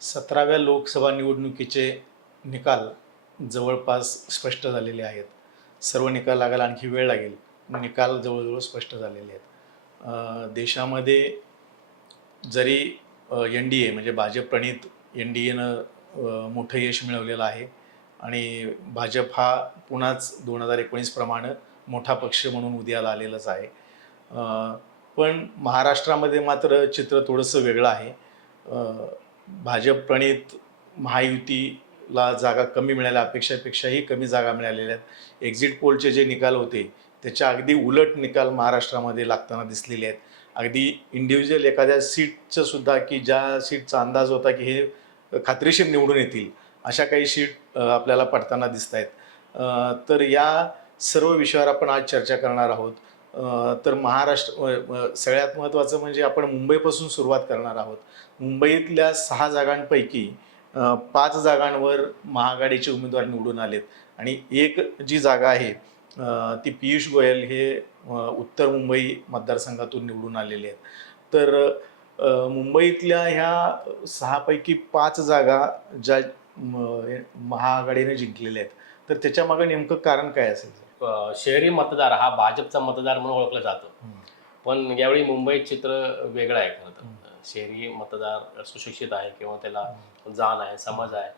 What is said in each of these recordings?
17व्या लोकसभा निवडणुकीचे निकाल जवळपास स्पष्ट झालेले आहेत. सर्व निकाल लागायला आणखी वेळ लागेल. निकाल जवळजवळ स्पष्ट झालेले आहेत. देशामध्ये जरी NDA म्हणजे भाजप प्रणित NDAनं मोठं यश मिळवलेलं आहे आणि भाजप हा पुन्हाच 2019 प्रमाणे मोठा पक्ष म्हणून उदयाला आलेलाच आहे. पण महाराष्ट्रामध्ये मात्र चित्र थोडंसं वेगळं आहे. भाजप प्रणित महायुतीला जागा कमी मिळाल्या, अपेक्षेपेक्षाही कमी जागा मिळालेल्या आहेत. एक्झिट पोलचे जे निकाल होते त्याच्या अगदी उलट निकाल महाराष्ट्रामध्ये लागताना दिसलेले आहेत. अगदी इंडिव्हिज्युअल एखाद्या सीटचं सुद्धा, की ज्या सीटचा अंदाज होता की हे खात्रीशीर निवडून येतील, अशा काही सीट आपल्याला पडताना दिसत आहेत. तर या सर्व विषयावर आपण आज चर्चा करणार आहोत. तर सगळ्यात महत्त्वाचं म्हणजे आपण मुंबईपासून सुरुवात करणार आहोत. मुंबईतल्या 6 जागांपैकी 5 जागांवर महाआघाडीचे उमेदवार निवडून आलेत आणि एक जी जागा आहे ती पियुष गोयल हे उत्तर मुंबई मतदारसंघातून निवडून आलेले आहेत. तर मुंबईतल्या ह्या 6 पैकी 5 जागा ज्या महाआघाडीने जिंकलेल्या आहेत, तर त्याच्यामागे नेमकं कारण काय असेल? शहरी मतदार हा भाजपचा मतदार म्हणून ओळखला जातो, पण यावेळी मुंबईत चित्र वेगळं आहे. खरं तर शहरी मतदार सुशिक्षित आहे किंवा त्याला जाण आहे, समज आहे,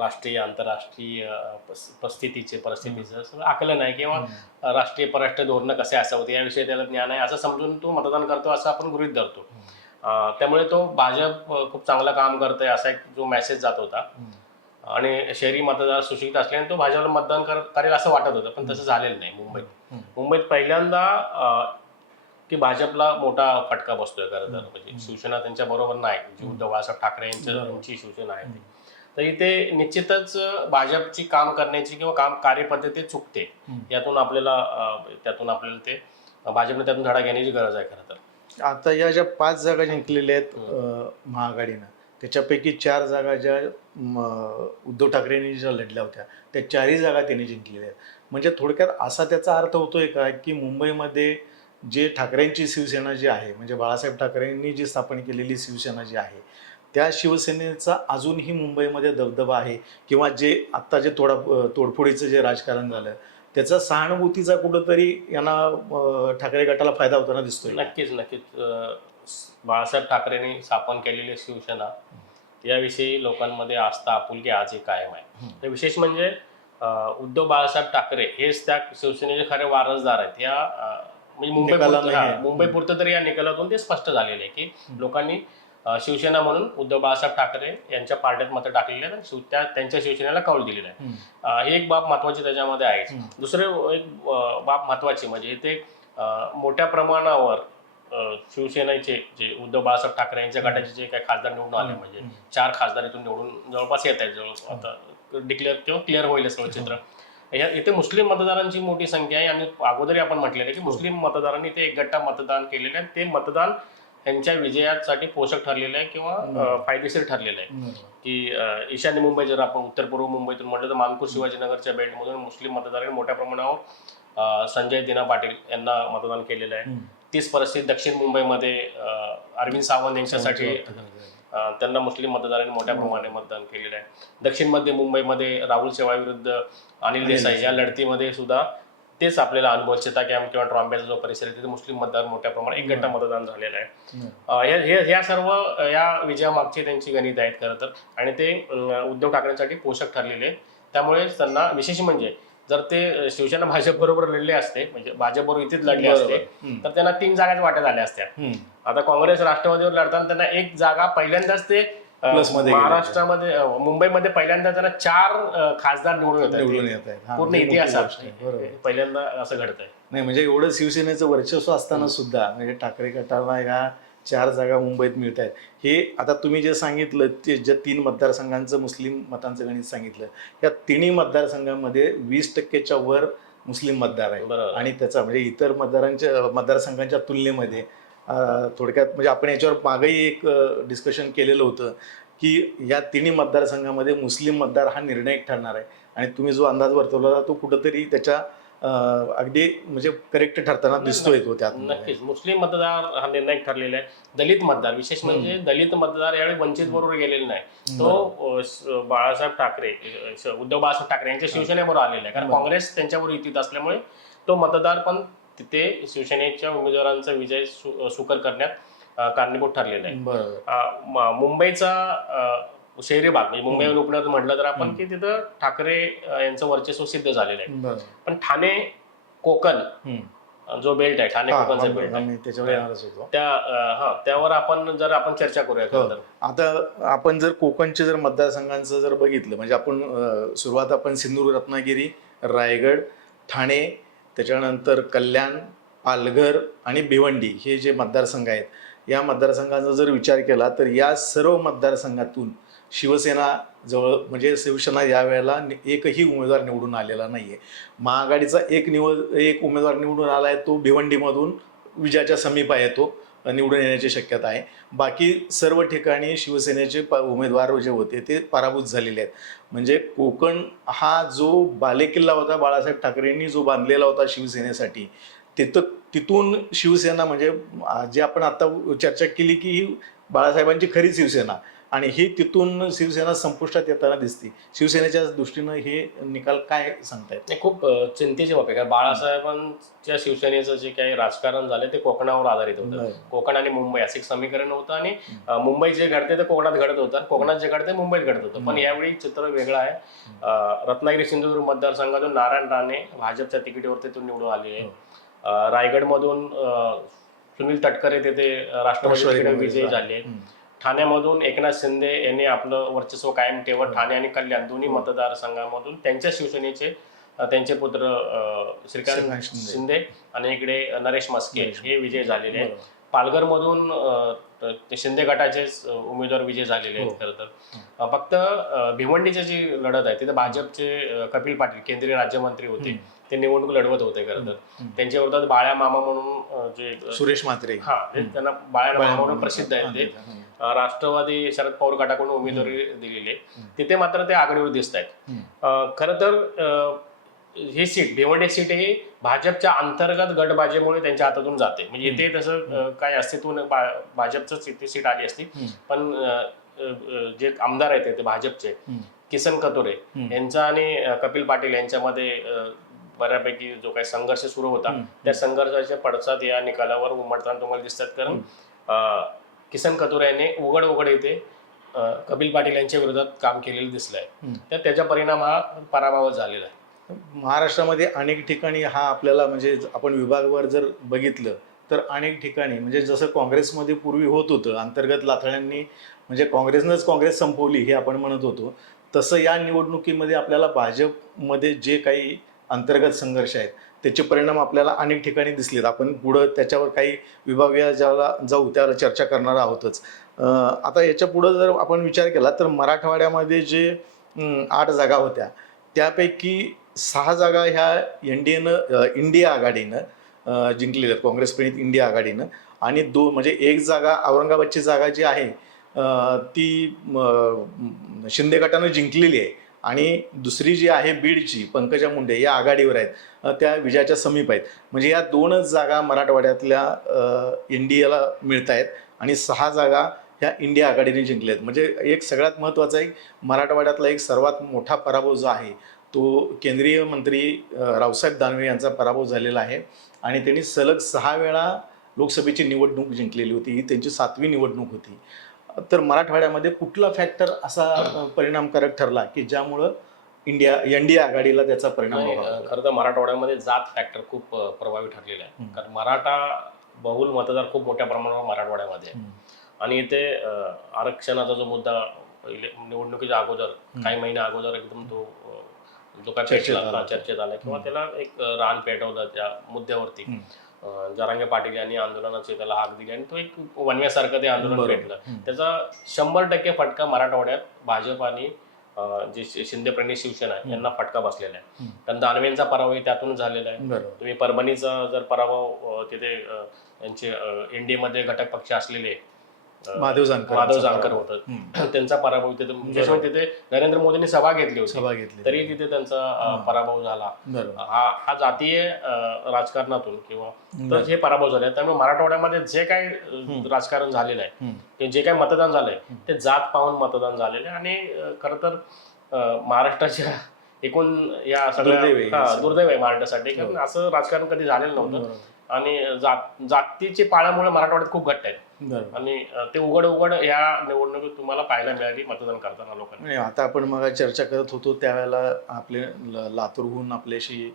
राष्ट्रीय आंतरराष्ट्रीय परिस्थितीचं सगळं आकलन आहे किंवा राष्ट्रीय परराष्ट्र धोरणं कसे असावं याविषयी त्याला ज्ञान आहे असं समजून तो मतदान करतो असं आपण गृहीत धरतो. त्यामुळे तो भाजप खूप चांगलं काम करतोय असा एक जो मेसेज जात होता आणि शहरी मतदार सुशिक्षित असल्याने तो भाजपला मतदान करेल असं वाटत होतं, पण तसं झालेलं नाही. मुंबईत पहिल्यांदा की भाजपला मोठा फटका बसतोय. खरं तर म्हणजे शिवसेना त्यांच्या बरोबर नाही, जी उद्धव बाळासाहेब ठाकरे यांची शिवसेना आहे ती. तर इथे निश्चितच भाजपची काम करण्याची किंवा कार्यपद्धती चुकते. यातून आपल्याला ते भाजपने त्यातून धडा घेण्याची गरज आहे. खरं तर आता या ज्या 5 जागा जिंकलेल्या आहेत महाआघाडीनं, त्याच्यापैकी 4 जागा ज्या उद्धव ठाकरेंनी ज्या लढल्या होत्या त्या 4ही जागा त्यांनी जिंकलेल्या आहेत. म्हणजे थोडक्यात असा त्याचा अर्थ होतोय का की मुंबईमध्ये जे ठाकरेंची शिवसेना जी आहे, म्हणजे बाळासाहेब ठाकरेंनी जी स्थापन केलेली शिवसेना जी आहे, त्या शिवसेनेचा अजूनही मुंबईमध्ये दबदबा आहे किंवा जे आत्ता जे तोडफोडीचं जे राजकारण झालं त्याचा सहानुभूतीचा कुठंतरी यांना ठाकरे गटाला फायदा होताना दिसतोय? नक्कीच. बाळासाहेब ठाकरेंनी स्थापन केलेली शिवसेना याविषयी लोकांमध्ये आस्था, आपुलकी आजही कायम आहे. तर विशेष म्हणजे उद्धव बाळासाहेब ठाकरे हेच त्या शिवसेनेचे खरे वारसदार आहेत. या म्हणजे मुंबई पुरतं तरी या निकालातून ते स्पष्ट झालेले आहे की लोकांनी शिवसेना म्हणून उद्धव बाळासाहेब ठाकरे यांच्या पार्ट्यात मतं टाकलेली आहेत आणि त्यांच्या शिवसेनेला कौल दिलेला आहे. ही एक बाब महत्वाची त्याच्यामध्ये आहे. दुसरं एक बाब महत्वाची म्हणजे इथे मोठ्या प्रमाणावर शिवसेनेचे जे उद्धव बाळासाहेब ठाकरे यांच्या गटाचे जे काही खासदार निवडून आले, म्हणजे 4 खासदार इथून निवडून जवळपास येत आहेत. आता डिक्लेअर किंवा क्लिअर होईल सगळं चित्र. इथे मुस्लिम मतदारांची मोठी संख्या आहे आणि अगोदरही आपण म्हटलेलं आहे की मुस्लिम मतदारांनी ते एकगट्टा मतदान केलेलं आहे. ते मतदान त्यांच्या विजयासाठी पोषक ठरलेलं आहे किंवा फायदेशीर ठरलेलं आहे. की ईशान्य मुंबई जर आपण उत्तर पूर्व मुंबईतून म्हटलं तर मानपूर शिवाजीनगरच्या बेल्टमधून मुस्लिम मतदारांनी मोठ्या प्रमाणावर संजय दिना पाटील यांना मतदान केलेलं आहे. तीच परिस्थिती दक्षिण मुंबईमध्ये अरविंद सावंत यांच्यासाठी त्यांना मुस्लिम मतदारांनी मोठ्या प्रमाणे मतदान केलेलं आहे. दक्षिण मध्य मुंबईमध्ये राहुल शेवाळ विरुद्ध अनिल देसाई या लढतीमध्ये सुद्धा तेच आपल्याला अनुभवचेता कॅम्प किंवा ट्रॉम्ब्याचा जो परिसर आहे तिथे मुस्लिम मतदार मोठ्या प्रमाणात एकगट्टा मतदान झालेलं आहे. ह्या सर्व या विजयामागचे त्यांची गणित आहेत खरं तर, आणि ते उद्धव ठाकरेंसाठी पोषक ठरलेले आहेत. त्यामुळे त्यांना विशेष म्हणजे जर ते शिवसेना भाजप बरोबर लढले असते, म्हणजे भाजप बरोबर इथेच लढले असते, तर त्यांना 3 जागाच वाट्यात आल्या असत्या. आता काँग्रेस राष्ट्रवादीवर लढताना त्यांना 1 जागा पहिल्यांदाच ते महाराष्ट्रामध्ये मुंबईमध्ये पहिल्यांदा त्यांना 4 खासदार निवडून येत आहेत. पूर्ण इतिहासात पहिल्यांदा असं घडतंय. नाही म्हणजे एवढं शिवसेनेचं वर्चस्व असताना सुद्धा म्हणजे ठाकरे गटाला ह्या 4 जागा मुंबईत मिळत आहेत. हे आता तुम्ही जे सांगितलं ते ज्या 3 मतदारसंघांचं मुस्लिम मतांचं गणित सांगितलं, या तिन्ही मतदारसंघांमध्ये 20% वर मुस्लिम मतदार आहे आणि त्याचा म्हणजे इतर मतदारसंघांच्या तुलनेमध्ये थोडक्यात म्हणजे आपण याच्यावर मागेही एक डिस्कशन केलेलं होतं की या तिन्ही मतदारसंघामध्ये मुस्लिम मतदार हा निर्णायक ठरणार आहे आणि तुम्ही जो अंदाज वर्तवला तो कुठंतरी त्याच्या अगदी म्हणजे करेक्ट ठरताना दिसतोय तो त्यात. नक्कीच मुस्लिम मतदार हा निर्णायक ठरलेला आहे. दलित मतदार विशेष म्हणजे दलित मतदार यावेळी वंचित बरोबर गेलेला नाही. तो बाळासाहेब ठाकरे उद्धव बाळासाहेब ठाकरे यांच्या शिवसेनेबरोबर आलेला आहे, कारण काँग्रेस त्यांच्याबरोबर युतीत असल्यामुळे तो मतदार पण तिथे शिवसेनेच्या उमेदवारांचा विजय सुकर करण्यात कारणीभूत ठरलेला आहे. मुंबईचा शहरी भाग म्हणजे मुंबई उपनगर म्हटलं तर आपण की तिथं ठाकरे यांचं वर्चस्व सिद्ध झालेलं आहे. पण ठाणे कोकण जो बेल्ट आहे, ठाणे कोकणचा बेल्ट आहे, त्यावर आपण चर्चा करूया. तर आता आपण जर कोकणचे जर मतदारसंघांचं जर बघितलं म्हणजे आपण सुरुवात आपण सिंधुदुर्ग, रत्नागिरी, रायगड, ठाणे, त्याच्यानंतर कल्याण, पालघर आणि भिवंडी हे जे मतदारसंघ आहेत, या मतदारसंघाचा जर विचार केला तर या सर्व मतदारसंघातून शिवसेना जवळ म्हणजे शिवसेना यावेळेला एकही उमेदवार निवडून आलेला नाही आहे. महाआघाडीचा एक उमेदवार निवडून आला आहे, तो भिवंडीमधून विजयाच्या समीप आहे, तो निवडून येण्याची शक्यता आहे. बाकी सर्व ठिकाणी शिवसेनेचे उमेदवार जे होते ते पराभूत झालेले आहेत. म्हणजे कोकण हा जो बालेकिल्ला होता बाळासाहेब ठाकरेंनी जो बांधलेला होता शिवसेनेसाठी, तिथून शिवसेना म्हणजे जे आपण आता चर्चा केली की ही बाळासाहेबांची खरी शिवसेना आणि ही तिथून शिवसेना संपुष्टात येताना दिसते. शिवसेनेच्या दृष्टीनं हे निकाल काय सांगतायत? खूप चिंतेची बाब आहे, कारण बाळासाहेबांच्या शिवसेनेचं जे काही राजकारण झालं ते कोकणावर आधारित होतं. कोकण आणि मुंबई असं एक समीकरण होतं आणि मुंबई जे घडते ते कोकणात घडत होतं, कोकणात जे घडते मुंबईत घडत होतं. पण यावेळी चित्र वेगळं आहे. रत्नागिरी सिंधुदुर्ग मतदारसंघातून नारायण राणे भाजपच्या तिकिटीवर तिथून निवडून आले आहे. रायगडमधून सुनील तटकरे तिथे राष्ट्रवादी विजयी झाले. ठाण्यामधून एकनाथ शिंदे यांनी आपलं वर्चस्व कायम ठेवत ठाणे आणि कल्याण दोन्ही मतदारसंघांमधून त्यांच्या शिवसेनेचे त्यांचे पुत्र श्रीकांत शिंदे आणि इकडे नरेश मस्के हे विजय झालेले आहेत. पालघरमधून शिंदे गटाचे उमेदवार विजय झालेले आहेत. खरं तर फक्त भिवंडीची जी लढत आहे तिथे भाजपचे कपिल पाटील केंद्रीय राज्यमंत्री होते, ते निवडणूक लढवत होते. खरं तर त्यांच्या विरोधात बाळ्या मामा म्हणून जे सुरेश म्हात्रे, त्यांना बाळ्या मामा म्हणून प्रसिद्ध आहेत, ते राष्ट्रवादी शरद पवार गटाकडून उमेदवारी दिलेली आहे. तिथे मात्र ते आघाडीवर दिसत आहेत. खरं तर ही सीट भिवंडी सीट ही भाजपच्या अंतर्गत गटबाजीमुळे त्यांच्या हातातून जाते. म्हणजे इथे तसं काय अस्तित्व भाजपच इथे सीट आली असती, पण जे आमदार आहेत ते भाजपचे किसन कतोरे यांचा आणि कपिल पाटील यांच्यामध्ये बऱ्यापैकी जो काही संघर्ष सुरू होता, त्या संघर्षाचे पडसाद या निकालावर उमटताना तुम्हाला दिसतात. कारण किसन कतोरे यांनी उघड इथे कपिल पाटील यांच्या विरोधात काम केलेलं दिसलंय, तर त्याचा परिणाम हा पराभव झालेला आहे. महाराष्ट्रामध्ये अनेक ठिकाणी हा आपल्याला म्हणजे आपण विभागवार जर बघितलं तर अनेक ठिकाणी म्हणजे जसं काँग्रेसमध्ये पूर्वी होत होतं, अंतर्गत लाथळ्यांनी म्हणजे काँग्रेस संपवली हे आपण म्हणत होतो, तसं या निवडणुकीमध्ये आपल्याला भाजपमध्ये जे काही अंतर्गत संघर्ष आहेत त्याचे परिणाम आपल्याला अनेक ठिकाणी दिसलेत. आपण पुढं त्याच्यावर काही विभागीय ज्याला जाऊ त्याला चर्चा करणार आहोतच. आता याच्या पुढं जर आपण विचार केला तर मराठवाड्यामध्ये जे 8 जागा होत्या त्यापैकी 6 जागा ह्या इंडिया आघाडीनं जिंकलेल्या आहेत, काँग्रेस प्रणित इंडिया आघाडीनं. आणि म्हणजे एक जागा औरंगाबादची जागा जी आहे ती शिंदे गटानं जिंकलेली आहे आणि दुसरी जी आहे बीडची पंकजा मुंडे या आघाडीवर आहेत, त्या विजयाच्या समीप आहेत. म्हणजे या 2च जागा मराठवाड्यातल्या इंडियाला मिळत आहेत आणि 6 जागा ह्या इंडिया आघाडीने जिंकल्या आहेत. म्हणजे एक सगळ्यात महत्त्वाचा एक मराठवाड्यातला एक सर्वात मोठा पराभव जो आहे तो केंद्रीय मंत्री रावसाहेब दानवे यांचा पराभव झालेला आहे आणि त्यांनी सलग 6 वेळा लोकसभेची निवडणूक जिंकलेली होती. ही त्यांची 7वी निवडणूक होती. तर मराठवाड्यामध्ये कुठला फॅक्टर असा परिणामकारक ठरला की ज्यामुळं इंडिया आघाडीला त्याचा परिणाम झाला? खरं तर मराठवाड्यामध्ये जात फॅक्टर खूप प्रभावी ठरलेला आहे. कारण मराठा बहुल मतदार खूप मोठ्या प्रमाणावर मराठवाड्यामध्ये आहे आणि इथे आरक्षणाचा जो मुद्दा निवडणुकीच्या अगोदर काही महिन्या अगोदर एकदम जो काय चर्चेत आला किंवा त्याला एक रान पेटवलं त्या मुद्द्यावरती. जरांगे पाटील यांनी आंदोलनाची त्याला हाक दिली आणि तो एक वनव्यासारखं ते आंदोलन पेटलं. त्याचा 100% फटका मराठवाड्यात भाजप आणि जे शिंदे प्रणित शिवसेना यांना फटका बसलेला आहे. कारण दानवेंचा पराभव त्यातून झालेला आहे. तुम्ही परभणीचा जर पराभव तिथे यांचे एनडीएमध्ये घटक पक्ष असलेले माधव जानकर होतं, त्यांचा पराभव तिथे विशेष म्हणजे तिथे नरेंद्र मोदींनी सभा घेतली होती, तरी तिथे त्यांचा पराभव झाला. हा जातीय राजकारणातून किंवा तर हे पराभव झाले. त्यामुळे मराठवाड्यामध्ये जे काही राजकारण झालेलं आहे, जे काही मतदान झालंय ते जात पाहून मतदान झालेलं आहे. आणि खरं तर महाराष्ट्राच्या एकूण या सगळ्या दुर्दैव आहे महाराष्ट्रासाठी, कारण असं राजकारण कधी झालेलं नव्हतं. आणि जातीची पाळंमुळे मराठवाड्यात खूप घट्ट आहेत आणि ते उघड या निवडणुकीत तुम्हाला पाहायला मिळाली मतदान करताना लोकांनी. आता आपण मग चर्चा करत होतो त्यावेळेला आपले लातूरहून आपल्याशी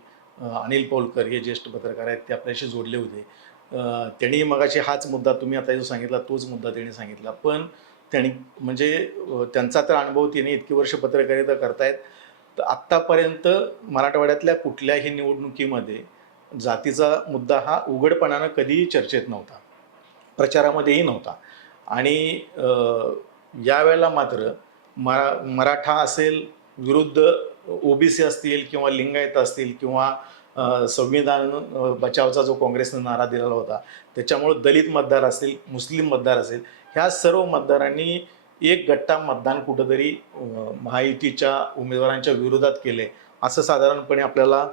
अनिल पौलकर हे ज्येष्ठ पत्रकार आहेत ते आपल्याशी जोडले होते. त्यांनी मगाशी हाच मुद्दा तुम्ही आता जो सांगितला तोच मुद्दा त्यांनी सांगितला, पण त्यांनी म्हणजे त्यांचा तर अनुभव त्यांनी इतकी वर्ष पत्रकारिता करतायत, तर आत्तापर्यंत मराठवाड्यातल्या कुठल्याही निवडणुकीमध्ये जातीचा मुद्दा हा उघडपणानं कधीही चर्चेत नव्हता, प्रचारामध्येही नव्हता. आणि यावेळेला मात्र मराठा असेल विरुद्ध ओबीसी असतील किंवा लिंगायत असतील किंवा संविधान बचावचा जो काँग्रेसनं नारा दिलेला होता त्याच्यामुळं दलित मतदार असतील, मुस्लिम मतदार असेल, ह्या सर्व मतदारांनी एक गट्टा मतदान कुठंतरी महायुतीच्या उमेदवारांच्या विरोधात केले असं साधारणपणे आपल्याला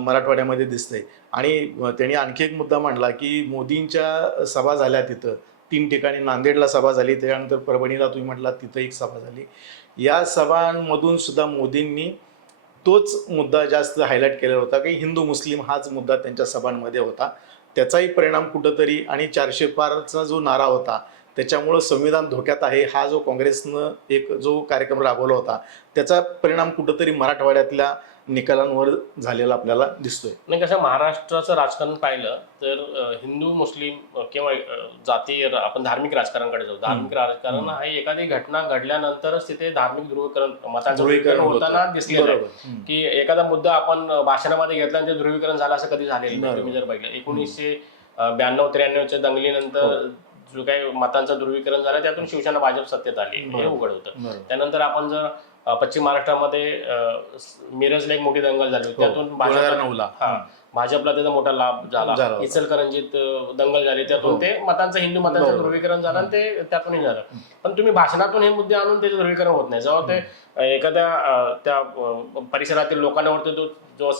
मराठवाड्यामध्ये दिसतंय. आणि त्यांनी आणखी एक मुद्दा मांडला की मोदींच्या सभा झाल्या तिथं 3 ठिकाणी, नांदेडला सभा झाली, त्याच्यानंतर परभणीला तुम्ही म्हटला तिथं एक सभा झाली. या सभांमधून सुद्धा मोदींनी तोच मुद्दा जास्त हायलाईट केलेला होता की हिंदू मुस्लिम हाच मुद्दा त्यांच्या सभांमध्ये होता. त्याचाही परिणाम कुठंतरी, आणि 400 पारचा जो नारा होता त्याच्यामुळं संविधान धोक्यात आहे हा जो काँग्रेसनं एक जो कार्यक्रम राबवला होता त्याचा परिणाम कुठंतरी मराठवाड्यातल्या निकालांवर झालेला आपल्याला दिसतोय. नाही, कसं महाराष्ट्राचं राजकारण पाहिलं तर हिंदू मुस्लिम किंवा जातीय आपण धार्मिक राजकारणाकडे जाऊ. धार्मिक राजकारण हा एखादी घटना घडल्यानंतरच तिथे धार्मिक ध्रुवीकरण, मतांचं ध्रुवीकरण होताना दिसलेलं आहे. की एखादा मुद्दा आपण भाषणामध्ये घेतला आणि ते ध्रुवीकरण झालं असं कधी झालेलं नाही. तुम्ही जर पाहिलं 1992-93च्या दंगलीनंतर जो काही मतांचं ध्रुवीकरण झालं त्यातून शिवसेना भाजप सत्तेत आली हे उघड होतं. त्यानंतर आपण जर पश्चिम महाराष्ट्रामध्ये मिरजला एक मोठी दंगल झाली, त्यातून भाजपला त्याचा मोठा लाभ झाला. इचलकरंजीत दंगल झाली, त्यातून ते मतांचं हिंदू मतांचं ध्रुवीकरण झालं आणि ते त्यातूनही झालं. पण तुम्ही भाषणातून हे मुद्दे आणून त्याचं ध्रुवीकरण होत नाही. जेव्हा ते एखाद्या त्या परिसरातील लोकांवरती जो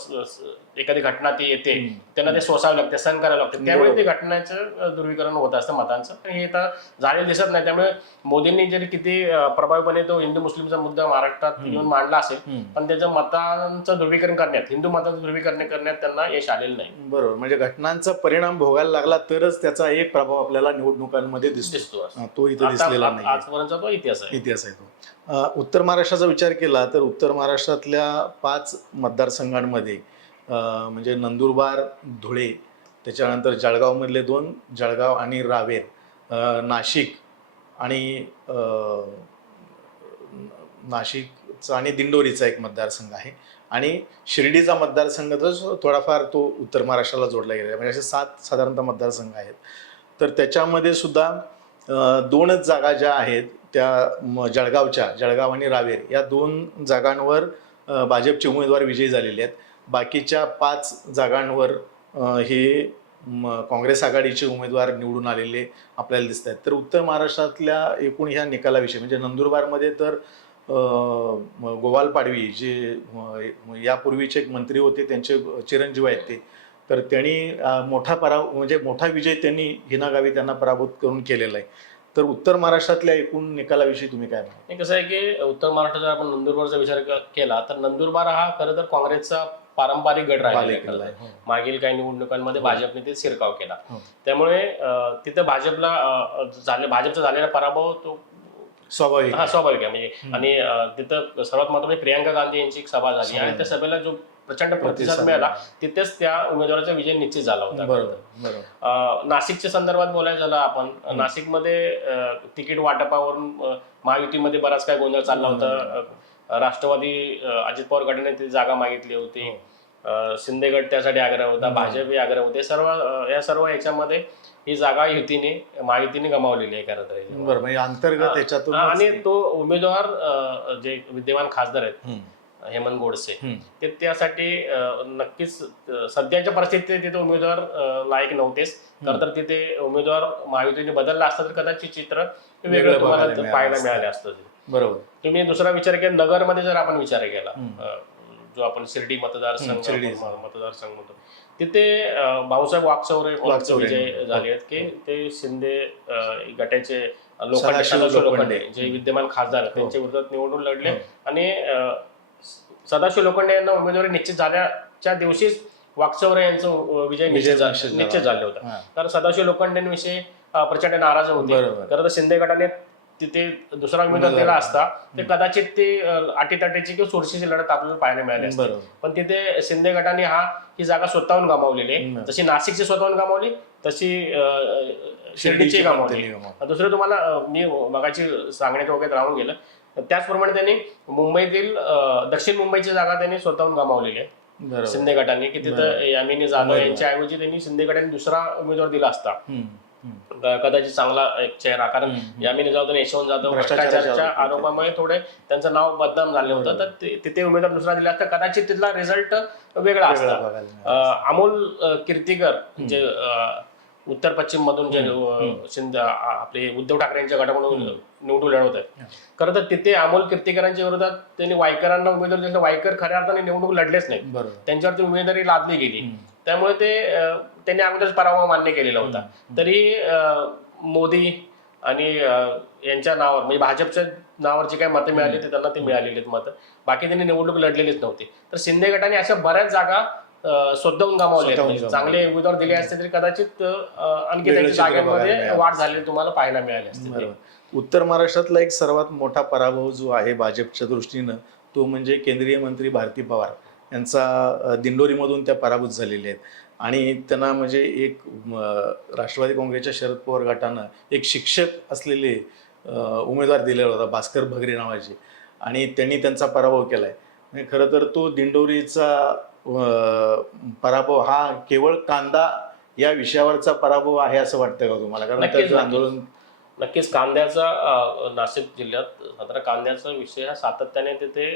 एखादी घटना ती येते त्यांना ते सोसावं लागते, सहन करावं लागतं, त्यामुळे ते घटनेचं ध्रुवीकरण होत असतं मतांचं. हे आता झालेलं दिसत नाही. त्यामुळे मोदींनी जरी किती प्रभावीपणे तो हिंदू मुस्लिमचा मुद्दा महाराष्ट्रात येऊन मांडला असेल, पण त्याचं मतांचं ध्रुवीकरण करण्यात, हिंदू मतांचं ध्रुवीकरण करण्यात त्यांना यश आलेलं नाही. बरोबर, म्हणजे घटनांचा परिणाम भोगायला लागला तरच त्याचा एक प्रभाव आपल्याला निवडणुकांमध्ये दिसतो. तो इथे दिसलेला नाही, आजपर्यंतचा तो इतिहास आहे तो. उत्तर महाराष्ट्राचा विचार केला तर उत्तर महाराष्ट्रातल्या 5 मतदारसंघांमध्ये म्हणजे नंदुरबार, धुळे, त्याच्यानंतर जळगावमधले 2, जळगाव आणि रावेर, नाशिक आणि दिंडोरीचा एक मतदारसंघ आहे, आणि शिर्डीचा मतदारसंघ तर थोडाफार तो उत्तर महाराष्ट्राला जोडला गेलेला आहे. म्हणजे असे 7 साधारणतः मतदारसंघ आहेत. तर त्याच्यामध्ये सुद्धा 2च जागा ज्या आहेत त्या जळगाव आणि रावेर या 2 जागांवर भाजपचे उमेदवार विजयी झालेले आहेत. बाकीच्या 5 जागांवर हे काँग्रेस आघाडीचे उमेदवार निवडून आलेले आपल्याला दिसत आहेत. तर उत्तर महाराष्ट्रातल्या एकूण ह्या निकालाविषयी म्हणजे नंदुरबारमध्ये तर गोवाल पाडवी जे यापूर्वीचे एक मंत्री होते त्यांचे चिरंजीव आहेत ते, तर त्यांनी मोठा विजय त्यांनी हिना गावी त्यांना पराभूत करून केलेला आहे. तर उत्तर महाराष्ट्रातल्या एकूण निकालाविषयी तुम्ही काय म्हणता? कसं आहे की उत्तर महाराष्ट्राचा आपण नंदुरबारचा विचार केला तर नंदुरबार हा खरं तर काँग्रेसचा पारंपरिक गड राहिलेला आहे. मागील काही निवडणुकांमध्ये भाजपने ते शिरकाव केला, त्यामुळे तिथं भाजपचा झालेला पराभव तो स्वाभाविक आहे. म्हणजे आणि तिथं सर्वात महत्त्वाचे प्रियांका गांधी यांची एक सभा झाली आणि त्या सभेला जो प्रचंड प्रतिसाद मिळाला तिथेच त्या उमेदवाराचा विजय निश्चित झाला होता. नाशिकच्या संदर्भात बोलायचं झालं आपण, नाशिकमध्ये तिकीट वाटपावरून महायुतीमध्ये बराच काय गोंधळ चालला होता. राष्ट्रवादी अजित पवार गटाने ती जागा मागितली होती, शिंदे गट त्यासाठी आग्रह होता, भाजपही आग्रह होते. या सर्व याच्यामध्ये ही जागा महायुतीने गमावलेली आहे खरं तर. बरोबर, म्हणजे अंतर्गत याच्यातून. आणि तो उमेदवार जे विद्यमान खासदार आहेत हेमंत गोडसे, हम्म. ते त्यासाठी नक्कीच सध्याच्या परिस्थितीत तिथे उमेदवार लायक नव्हतेच. खरं तर तिथे उमेदवार महायुतीने बदलला असता तर कदाचित चित्र वेगळं तुम्हाला पाहायला मिळालं असतं. बरोबर. तुम्ही दुसरा विचार केला, नगरमध्ये जर आपण विचार केला, जो आपण शिर्डी मतदारसंघ मतदारसंघ म्हणतो, तिथे भाऊसाहेब वाकचौरे विजय झाले आहेत की ते शिंदे गटाचे लोखंडे जे विद्यमान खासदार त्यांच्या विरोधात निवडून लढले आणि सदाशिव लोखंडे यांना उमेदवारी निश्चित झाल्याच्या दिवशीच वाकचौरे यांचं विजय निश्चित झाले होतं. कारण सदाशिव लोखंडेंविषयी प्रचंड नाराज होते. खरं तर शिंदे गटाने तिथे दुसरा उमेदवार दिला असता तर कदाचित ती अटीतटीची किंवा चुरशीची लढत आपल्याला पाहायला मिळाली असते. पण तिथे शिंदे गटाने ही जागा स्वतःहून गमावलेली आहे. जशी नाशिकची स्वतःहून गमावली तशी शिर्डीची गमावली. दुसरं तुम्हाला मी मगाची सांगण्याच्या वगैरे राहून गेलं, त्याचप्रमाणे त्यांनी मुंबईतील दक्षिण मुंबईची जागा त्यांनी स्वतःहून गमावलेली आहे शिंदे गटाने, की तिथं यामिनी जाधव यांच्या ऐवजी त्यांनी शिंदे गटाने दुसरा उमेदवार दिला असता कदाचित चांगला एक चेहरा. कारण यामिनी जाधव आणि यशवंत जाधव भ्रष्टाचाराच्या आरोपामुळे थोडे त्यांचं नाव बदनाम झालं होतं. तर तिथे उमेदवार दुसरा दिला असता कदाचित तिथला रिझल्ट वेगळा असता. अमोल कीर्तीकर जे उत्तर पश्चिम मधून जे शिंदे आपले उद्धव ठाकरे यांच्या गटाकडून निवडून लढवत आहेत, खरं तर तिथे अमोल कीर्तीकरांच्या विरोधात त्यांनी वायकरांना उमेदवार दिले. वायकर खऱ्या अर्थाने निवडणूक लढलेच नाही, त्यांच्यावरती उमेदवारी लादली गेली. त्यामुळे त्यांनी अगोदरच पराभव मान्य केलेला होता. तरी मोदी आणि यांच्या नावावर म्हणजे भाजपच्या नावावर जी काही मतं मिळाली ते त्यांना ते मिळालेली आहेत मतं, बाकी त्यांनी निवडणूक लढलेलीच नव्हती. तर शिंदे गटाने अशा बऱ्याच जागा स्वतःहून गमावल्या. चांगले उमेदवार दिले असते तरी कदाचित आणखी त्यांच्या जागांमध्ये वाढ झालेली तुम्हाला पाहायला मिळाली असते. उत्तर महाराष्ट्रातला एक सर्वात मोठा पराभव जो आहे भाजपच्या दृष्टीनं तो म्हणजे केंद्रीय मंत्री भारती पवार यांचा दिंडोरीमधून त्या पराभूत झालेल्या आहेत. आणि त्यांना म्हणजे एक राष्ट्रवादी काँग्रेसच्या शरद पवार गटानं एक शिक्षक असलेले उमेदवार दिलेला होता, भास्कर भगरे नावाचे, आणि त्यांनी त्यांचा पराभव केला आहे. म्हणजे खरं तर तो दिंडोरीचा पराभव हा केवळ कांदा या विषयावरचा पराभव आहे असं वाटतं का तुम्हाला? कारण त्याचं आंदोलन नक्कीच कांद्याचा नाशिक जिल्ह्यात साधारण कांद्याचा विषय हा सातत्याने तिथे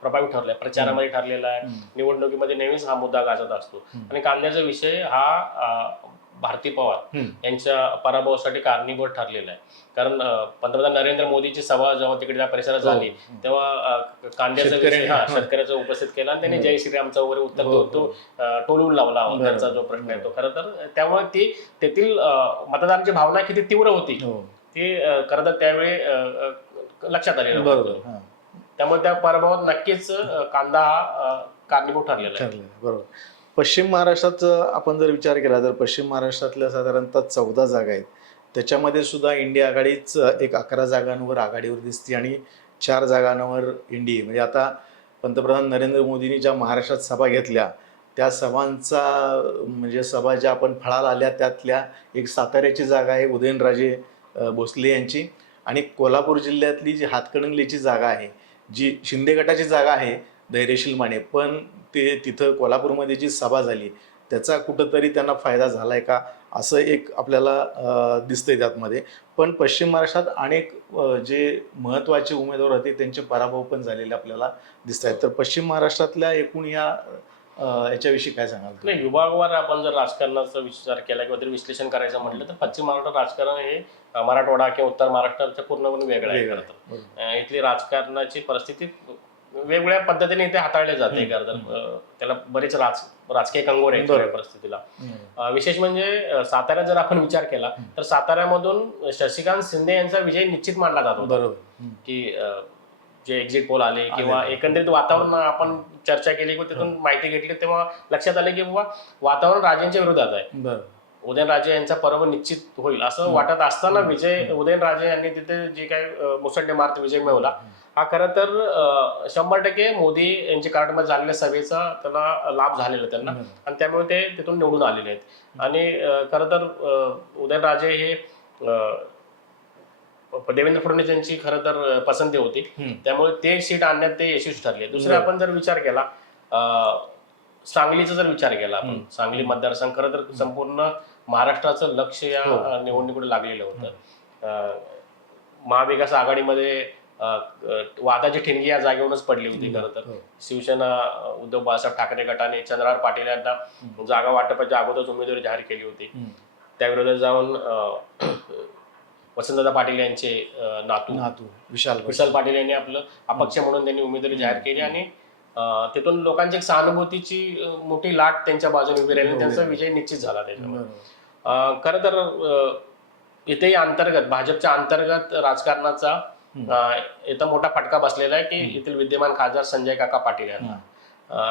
प्रभावी ठरलाय, प्रचारामध्ये ठरलेला आहे, निवडणुकीमध्ये नेहमीच हा मुद्दा गाजत असतो. आणि कांद्याचा विषय हा भारती पवार यांच्या पराभवासाठी कारणीभूत ठरलेला आहे. कारण पंतप्रधान नरेंद्र मोदीची सभा जेव्हा तिकडे त्या परिसरात झाली तेव्हा कांद्याचा विषय शेतकऱ्याचा उपस्थित केला आणि त्यांनी जय श्रीरामचा वगैरे उत्तर तो टोलून लावला त्यांचा जो प्रश्न आहे तो. खरं तर त्यामुळे तेथील मतदारांची भावना किती तीव्र होती ते खरं तर त्यावेळी लक्षात आलेलं होतं. त्यामुळे त्या पराभवात नक्कीच कांदा हा कारणीभूत ठरलेला आहे. बरोबर. पश्चिम महाराष्ट्रात आपण जर विचार केला तर पश्चिम महाराष्ट्रातल्या साधारणतः 14 जागा आहेत. त्याच्यामध्ये सुद्धा इंडिया आघाडीच एक 11 जागांवर आघाडीवर दिसते आणि 4 जागांवर एनडीए. म्हणजे आता पंतप्रधान नरेंद्र मोदींनी ज्या महाराष्ट्रात सभा घेतल्या त्या सभांचा म्हणजे सभा ज्या आपण फळाला आल्या त्यातल्या एक साताऱ्याची जागा आहे उदयनराजे भोसले यांची, आणि कोल्हापूर जिल्ह्यातली जी हातकणंगलेची जागा आहे जी शिंदे गटाची जागा आहे धैर्यशील माने, पण तिथं कोल्हापूरमध्ये जी सभा झाली त्याचा कुठंतरी त्यांना फायदा झाला आहे का असं एक आपल्याला दिसतंय त्यातमध्ये. पण पश्चिम महाराष्ट्रात अनेक जे महत्त्वाचे उमेदवार होते त्यांचे पराभव पण झालेले आपल्याला दिसत आहेत. तर पश्चिम महाराष्ट्रातल्या एकूण याच्याविषयी काय सांगाल? नाही, विभागावर आपण जर राजकारणाचा विचार केला किंवा तरी विश्लेषण करायचं म्हटलं तर पश्चिम महाराष्ट्र राजकारण हे मराठवाडा किंवा उत्तर महाराष्ट्राच्या पूर्णपणे वेगळं आहे. इथली राजकारणाची परिस्थिती वेगवेगळ्या पद्धतीने इथे हाताळले जाते. त्याला बरेच राजकीय कंगोर आहेत परिस्थितीला. विशेष म्हणजे साताऱ्यात जर आपण विचार केला तर साताऱ्यामधून शशिकांत शिंदे यांचा विजय निश्चित मानला जातो. बरोबर. की जे एक्झिट पोल आले किंवा एकंदरीत वातावरण आपण चर्चा केली किंवा तिथून माहिती घेतली तेव्हा लक्षात आले की बाबा वातावरण राजेंच्या विरोधात आहे. उदयनराजे यांचा पराभव निश्चित होईल असं वाटत असताना उदयनराजे यांनी तिथे जे काही मुसंडी मारत विजय मिळवला हा खरं तर 100% मोदी यांच्या कराडमध्ये झालेल्या सभेचा त्याला लाभ झालेला त्यांना, आणि त्यामुळे ते तिथून निवडून आलेले आहेत. आणि खरं तर उदयनराजे हे देवेंद्र फडणवीस यांची खरं तर पसंती होती, त्यामुळे ते सीट आणण्यात ते यशस्वी ठरले. दुसरे आपण जर विचार केला सांगलीचा जर विचार केला आपण, सांगली मतदारसंघ खरं तर संपूर्ण महाराष्ट्राचं लक्ष या निवडणुकीकडे लागलेलं होतं. महाविकास आघाडीमध्ये वादाची ठिणगी या जागेवरूनच पडली होती खरं तर. शिवसेना उद्धव बाळासाहेब ठाकरे गटाने चंद्रहार पाटील यांना जागा वाटपाच्या अगोदरच उमेदवारी जाहीर केली होती. त्याविरोधात जाऊन वसंतदादा पाटील यांचे नातू विशाल पाटील यांनी आपलं अपक्ष म्हणून त्यांनी उमेदवारी जाहीर केली आणि तिथून लोकांची एक सहानुभूतीची मोठी लाट त्यांच्या बाजूने उभी राहिली. त्यांचा विजय निश्चित झाला त्याच्यामध्ये. खरं तर इथेही अंतर्गत भाजपच्या अंतर्गत राजकारणाचा इथं मोठा फटका बसलेला आहे की येथील विद्यमान खासदार संजय काका पाटील यांना.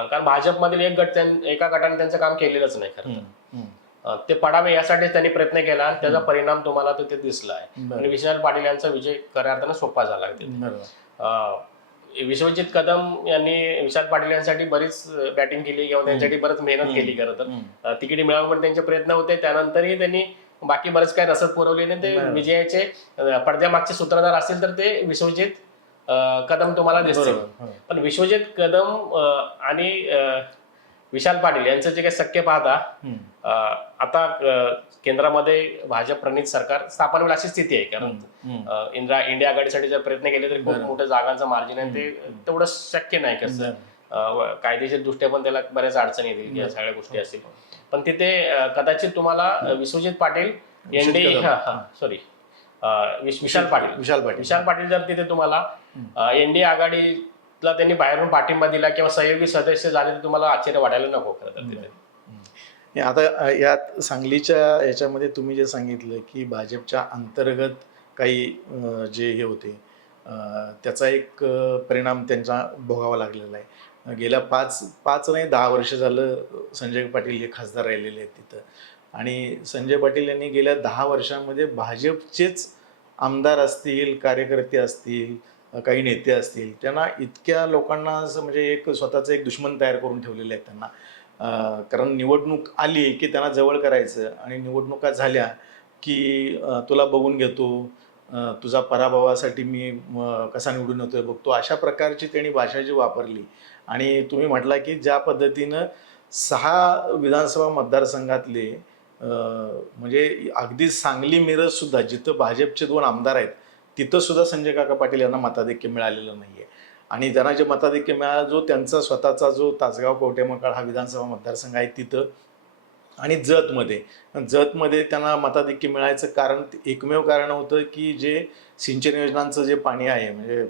कारण भाजपमधील एका गटाने त्यांचं काम केलेलंच नाही खरं तर. ते पडावे यासाठी त्यांनी प्रयत्न केला आणि त्याचा परिणाम तुम्हाला तो ते दिसला आहे. आणि विशाल पाटील यांचा विजय खऱ्या अर्थानं सोपा झाला. विश्वजित कदम यांनी विशाल पाटील यांसाठी बरीच बॅटिंग केली किंवा त्यांच्यासाठी बरीच मेहनत केली खरं तर. तिकीट मिळावं पण त्यांचे प्रयत्न होते. त्यानंतरही त्यांनी बाकी बरेच काही रसद पुरवली नाही. ते विजयाचे पडद्यामागचे सूत्रधार असतील तर ते विश्वजित कदम तुम्हाला दिसतील. पण विश्वजित कदम आणि विशाल पाटील यांचं जे काही शक्य पाहता आता केंद्रामध्ये भाजप प्रणित सरकार स्थापन होईल अशी स्थिती आहे. कारण इंडिया आघाडीसाठी जर प्रयत्न केले तरी खूप मोठ्या जागांचं मार्जिन आहे. ते तेवढं शक्य नाही. कसं कायदेशीर दृष्ट्या पण त्याला बऱ्याच अडचणी येतील या सगळ्या गोष्टी असतील. पण तिथे कदाचित तुम्हाला विश्वजित पाटील विशाल पाटील जर तिथे तुम्हाला एनडीए आघाडीला त्यांनी बाहेरून पाठिंबा दिला किंवा सहयोगी सदस्य झाले तर तुम्हाला आश्चर्य वाटायला नको खरं तर तिथे. आता यात सांगलीच्या याच्यामध्ये तुम्ही जे सांगितलं की भाजपच्या अंतर्गत काही जे हे होते त्याचा एक परिणाम त्यांचा भोगावा लागलेला आहे. गेल्या 5 नाही 10 वर्ष झालं संजय पाटील हे खासदार राहिलेले आहेत तिथं. आणि संजय पाटील यांनी गेल्या 10 वर्षांमध्ये भाजपचेच आमदार असतील, कार्यकर्ते असतील, काही नेते असतील, त्यांना इतक्या लोकांना असं म्हणजे एक स्वतःचं एक दुश्मन तयार करून ठेवलेले आहेत त्यांना. कारण निवडणूक आली की त्यांना जवळ करायचं आणि निवडणुका झाल्या की तुला बघून घेतो, तुझा पराभवासाठी मी कसा निवडून येतोय बघतो, अशा प्रकारची त्यांनी भाषा जी वापरली. आणि तुम्ही म्हटला की ज्या पद्धतीनं 6 विधानसभा मतदारसंघातले म्हणजे अगदी सांगली मिरज सुद्धा जिथं भाजपचे 2 आमदार आहेत तिथं सुद्धा संजय काका पाटील यांना मताधिक्य मिळालेलं नाही आहे. आणि त्यांना जे मताधिक्य मिळाला जो त्यांचा स्वतःचा जो तासगाव कवठेमहांकाळ हा विधानसभा मतदारसंघ आहे तिथं आणि जतमध्ये त्यांना मताधिक्य मिळायचं कारण एकमेव कारण होतं की जे सिंचन योजनांचं जे पाणी आहे म्हणजे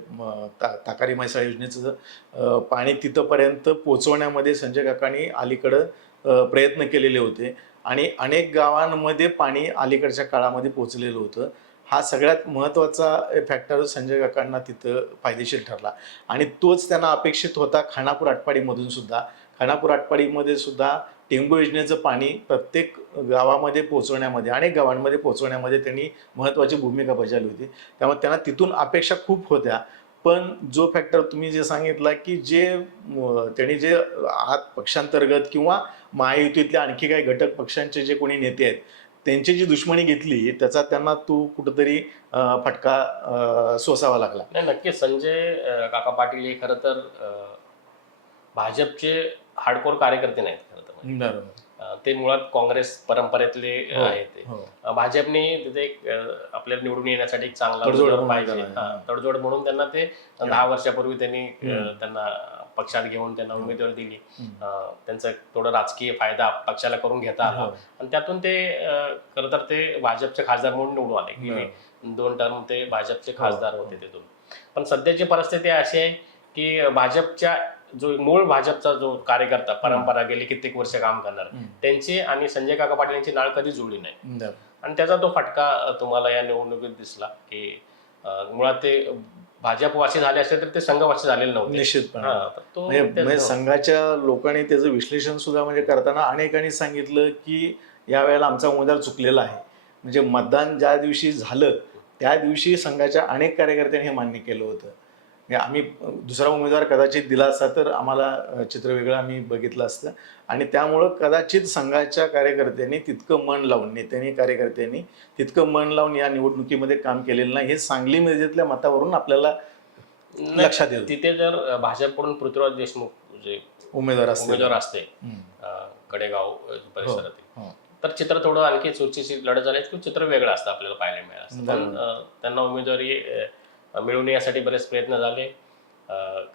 ताकारी म्हैसाळ योजनेचं पाणी तिथंपर्यंत पोचवण्यामध्ये संजय काकांनी अलीकडं प्रयत्न केलेले होते आणि अनेक गावांमध्ये पाणी अलीकडच्या काळामध्ये पोचलेलं होतं. हा सगळ्यात महत्त्वाचा फॅक्टर संजय काकांना तिथं फायदेशीर ठरला आणि तोच त्यांना अपेक्षित होता खानापूर आटपाडीमधून सुद्धा. खानापूर आटपाडीमध्ये सुद्धा टेंबू योजनेचं पाणी प्रत्येक गावामध्ये पोचवण्यामध्ये अनेक गावांमध्ये पोचवण्यामध्ये त्यांनी महत्त्वाची भूमिका बजावली होती. त्यामुळे त्यांना तिथून अपेक्षा खूप होत्या. पण जो फॅक्टर तुम्ही जे सांगितला की जे त्यांनी जे आत पक्षांतर्गत किंवा महायुतीतल्या आणखी काही घटक पक्षांचे जे कोणी नेते आहेत त्यांची जी दुश्मनी घेतली त्याचा त्यांना तो कुठंतरी फटका सोसावा लागला. नाही नक्कीच संजय काका पाटील हे खरं तर भाजपचे हार्डकोर कार्यकर्ते नाहीत खरं तर. बरोबर. ते मुळात काँग्रेस परंपरेतले आहेत. ते भाजपने तिथे आपल्याला निवडून येण्यासाठी एक चांगला पाहिजे तडजोड म्हणून त्यांना ते 10 वर्षापूर्वी त्यांनी त्यांना पक्षात घेऊन त्यांना उमेदवारी दिली. त्यांचा थोडा राजकीय फायदा पक्षाला करून घेता आला आणि त्यातून ते खरं तर ते भाजपचे खासदार म्हणून निवडून आले की 2 टर्म ते भाजपचे खासदार होते तिथून. पण सध्याची परिस्थिती अशी आहे की भाजपच्या जो मूळ भाजपचा जो कार्यकर्ता परंपरा गेली कित्येक वर्ष काम करणार त्यांची आणि संजय काका पाटील यांची नाळ कधी जुळली नाही आणि त्याचा तो फटका तुम्हाला या निवडणुकीत दिसला की मुळात ते भाजपवासी झाले असते तर ते संघवासी झालेले नव्हते निश्चितपणे. संघाच्या लोकांनी त्याचं विश्लेषण सुद्धा म्हणजे करताना अनेकांनी सांगितलं की यावेळेला आमचा उमेदवार चुकलेला आहे. म्हणजे मतदान ज्या दिवशी झालं त्या दिवशी संघाच्या अनेक कार्यकर्त्यांनी हे मान्य केलं होतं. आम्ही दुसरा उमेदवार कदाचित दिला असता तर आम्हाला चित्र वेगळं आम्ही बघितलं असतं आणि त्यामुळं कदाचित संघाच्या कार्यकर्त्यांनी तितकं मन लावून नेत्यांनी कार्यकर्त्यांनी तितकं मन लावून या निवडणुकीमध्ये काम केलेलं नाही. हे सांगली मिरजेतल्या मतावरून आपल्याला लक्षात येतं. तिथे जर भाजपकडून पृथ्वीराज देशमुख जे उमेदवार असते कडेगाव परिसरातील तर चित्र थोडं आणखी चुरशीची लढत झाली चित्र वेगळं असतं आपल्याला पाहायला मिळालं असतं. पण त्यांना उमेदवारी मिळवून यासाठी बरेच प्रयत्न झाले.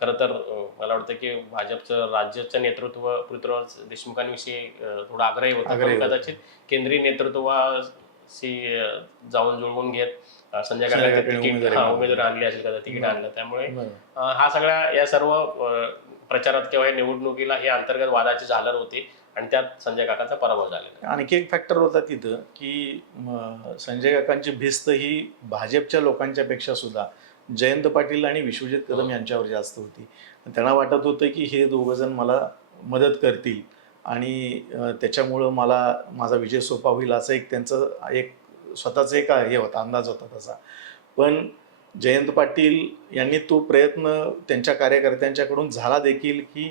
खरं तर मला वाटतं की भाजपचं राज्याचं नेतृत्व पृथ्वीराज देशमुखांविषयी थोडा आग्रही होता, आग्रही पण होता. कदाचित केंद्रीय नेतृत्वाशी जाऊन जुळवून घेत संजय संजय काकांनी काकांनी तिकीट उमेदवारी उमेदवारी मिळवली. आणली असेल, कदा तिकीट बरं. आणलं. त्यामुळे बरं. हा सगळ्या या सर्व प्रचारात किंवा या निवडणुकीला हे अंतर्गत वादाची झालर होती आणि त्यात संजय काकांचा पराभव झालेला. आणखी एक फॅक्टर होता तिथं की संजय काकांची भिस्त ही भाजपच्या लोकांच्या पेक्षा सुद्धा जयंत पाटील आणि विश्वजित कदम यांच्यावर जास्त होती. त्यांना वाटत होतं की हे दोघंजण मला मदत करतील आणि त्याच्यामुळं मला माझा विजय सोपा होईल असं एक त्यांचं एक स्वतःचं एक हे होता, अंदाज होता तसा. पण जयंत पाटील यांनी तो प्रयत्न त्यांच्या कार्यकर्त्यांच्याकडून झाला देखील की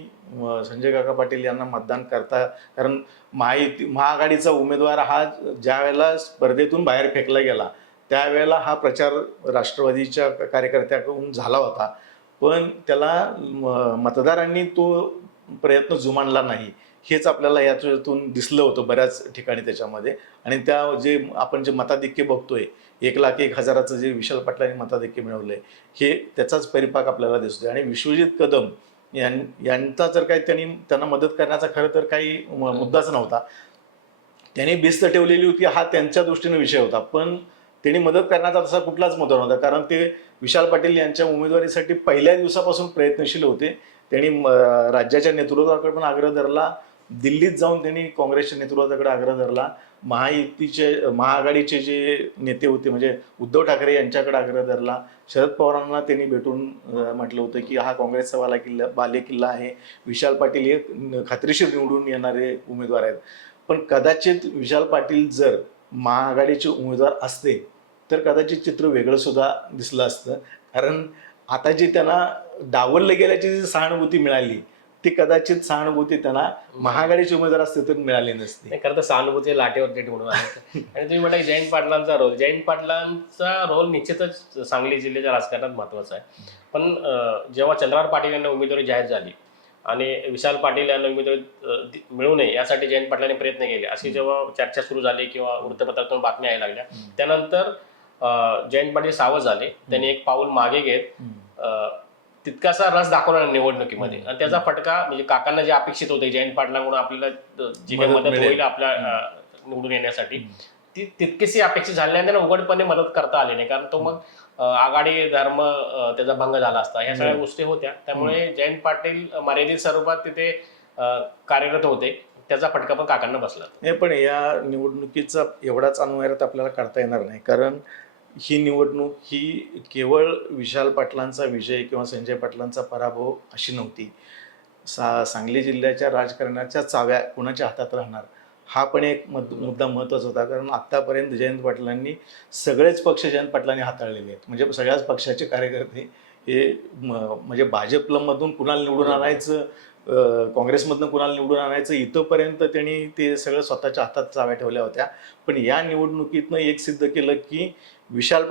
संजय काका पाटील यांना मतदान करता, कारण महाआघाडीचा उमेदवार हा ज्या वेळेला स्पर्धेतून बाहेर फेकला गेला त्यावेळेला हा प्रचार राष्ट्रवादीच्या कार्यकर्त्याकडून झाला होता, पण त्याला मतदारांनी तो प्रयत्न जुमानला नाही. हेच आपल्याला याच्यातून दिसलं होतं बऱ्याच ठिकाणी त्याच्यामध्ये. आणि त्या जे आपण जे मताधिक्य बघतोय 1,01,000 जे विशाल पाटलांनी मताधिक्य मिळवलंय हे त्याचाच परिपाक आपल्याला दिसतोय. आणि विश्वजित कदम यांचा जर काही त्यांना मदत करण्याचा खरं तर काही मुद्दाच नव्हता. त्यांनी भिस्त ठेवलेली होती हा त्यांच्या दृष्टीने विषय होता, पण त्यांनी मदत करण्याचा तसा कुठलाच मुद्दा नव्हता, कारण ते विशाल पाटील यांच्या उमेदवारीसाठी पहिल्या दिवसापासून प्रयत्नशील होते. त्यांनी राज्याच्या नेतृत्वाकडे पण आग्रह धरला, दिल्लीत जाऊन त्यांनी काँग्रेसच्या नेतृत्वाकडे आग्रह धरला, महाआघाडीचे जे नेते होते म्हणजे उद्धव ठाकरे यांच्याकडे आग्रह धरला, शरद पवारांना त्यांनी भेटून म्हटलं होतं की हा काँग्रेसचा बालेकिल्ला आहे, विशाल पाटील हे खात्रीशीर निवडून येणारे उमेदवार आहेत. पण कदाचित विशाल पाटील जर महाआघाडीचे उमेदवार असते तर कदाचित चित्र वेगळं सुद्धा दिसलं असतं, कारण आता जी त्यांना डावललं गेल्याची जी सहानुभूती मिळाली ती कदाचित सहानुभूती त्यांना महाआघाडीचे उमेदवार असते तर मिळाली नसते. खरं तर सहानुभूती लाटेवरती ठेवून आणि तुम्ही म्हटलं जयंत पाटलांचा रोल निश्चितच सांगली जिल्ह्याच्या राजकारणात महत्वाचा आहे. पण जेव्हा चंद्रकांत पाटील यांना उमेदवारी जाहीर झाली आणि विशाल पाटील यांना उमेदवारी मिळू नये यासाठी जयंत पाटलांनी प्रयत्न केले अशी जेव्हा चर्चा सुरू झाली किंवा वृत्तपत्रातून बातम्या यायला लागल्या, त्यानंतर जयंत पाटील सावध झाले. त्यांनी एक पाऊल मागे घेत तितकासा रस दाखवला निवडणुकीमध्ये आणि त्याचा फटका म्हणजे काकांना जे अपेक्षित होते जयंत पाटलांकडून आपल्याला जी काही मदत होईल आपल्या निवडून येण्यासाठी ती तितकीशी अपेक्षित झाली नाही. त्यांना उघडपणे मदत करता आली नाही, कारण तो मग आघाडी धर्म त्याचा भंग झाला असता, ह्या सगळ्या गोष्टी होत्या. त्यामुळे जयंत पाटील मर्यादित स्वरूपात तिथे कार्यरत होते, त्याचा फटका पण काकांना बसला नाही. पण या निवडणुकीचा एवढाच अन्वयात आपल्याला काढता येणार नाही, कारण ही निवडणूक ही केवळ विशाल पाटलांचा विजय किंवा संजय पाटलांचा पराभव अशी नव्हती. सांगली जिल्ह्याच्या राजकारणाच्या चाव्या कोणाच्या हातात राहणार हा पण एक मुद्दा महत्त्वाचा होता, कारण आत्तापर्यंत जयंत पाटलांनी सगळेच पक्ष जयंत पाटलांनी हाताळलेले आहेत. म्हणजे सगळ्याच पक्षाचे कार्यकर्ते हे म्हणजे भाजपमधून कुणाला निवडून आणायचं, काँग्रेसमधनं कुणाला निवडून आणायचं, इथंपर्यंत त्यांनी ते सगळं स्वतःच्या हातात चाव्या ठेवल्या होत्या. पण या निवडणुकीतनं एक सिद्ध केलं की विशाल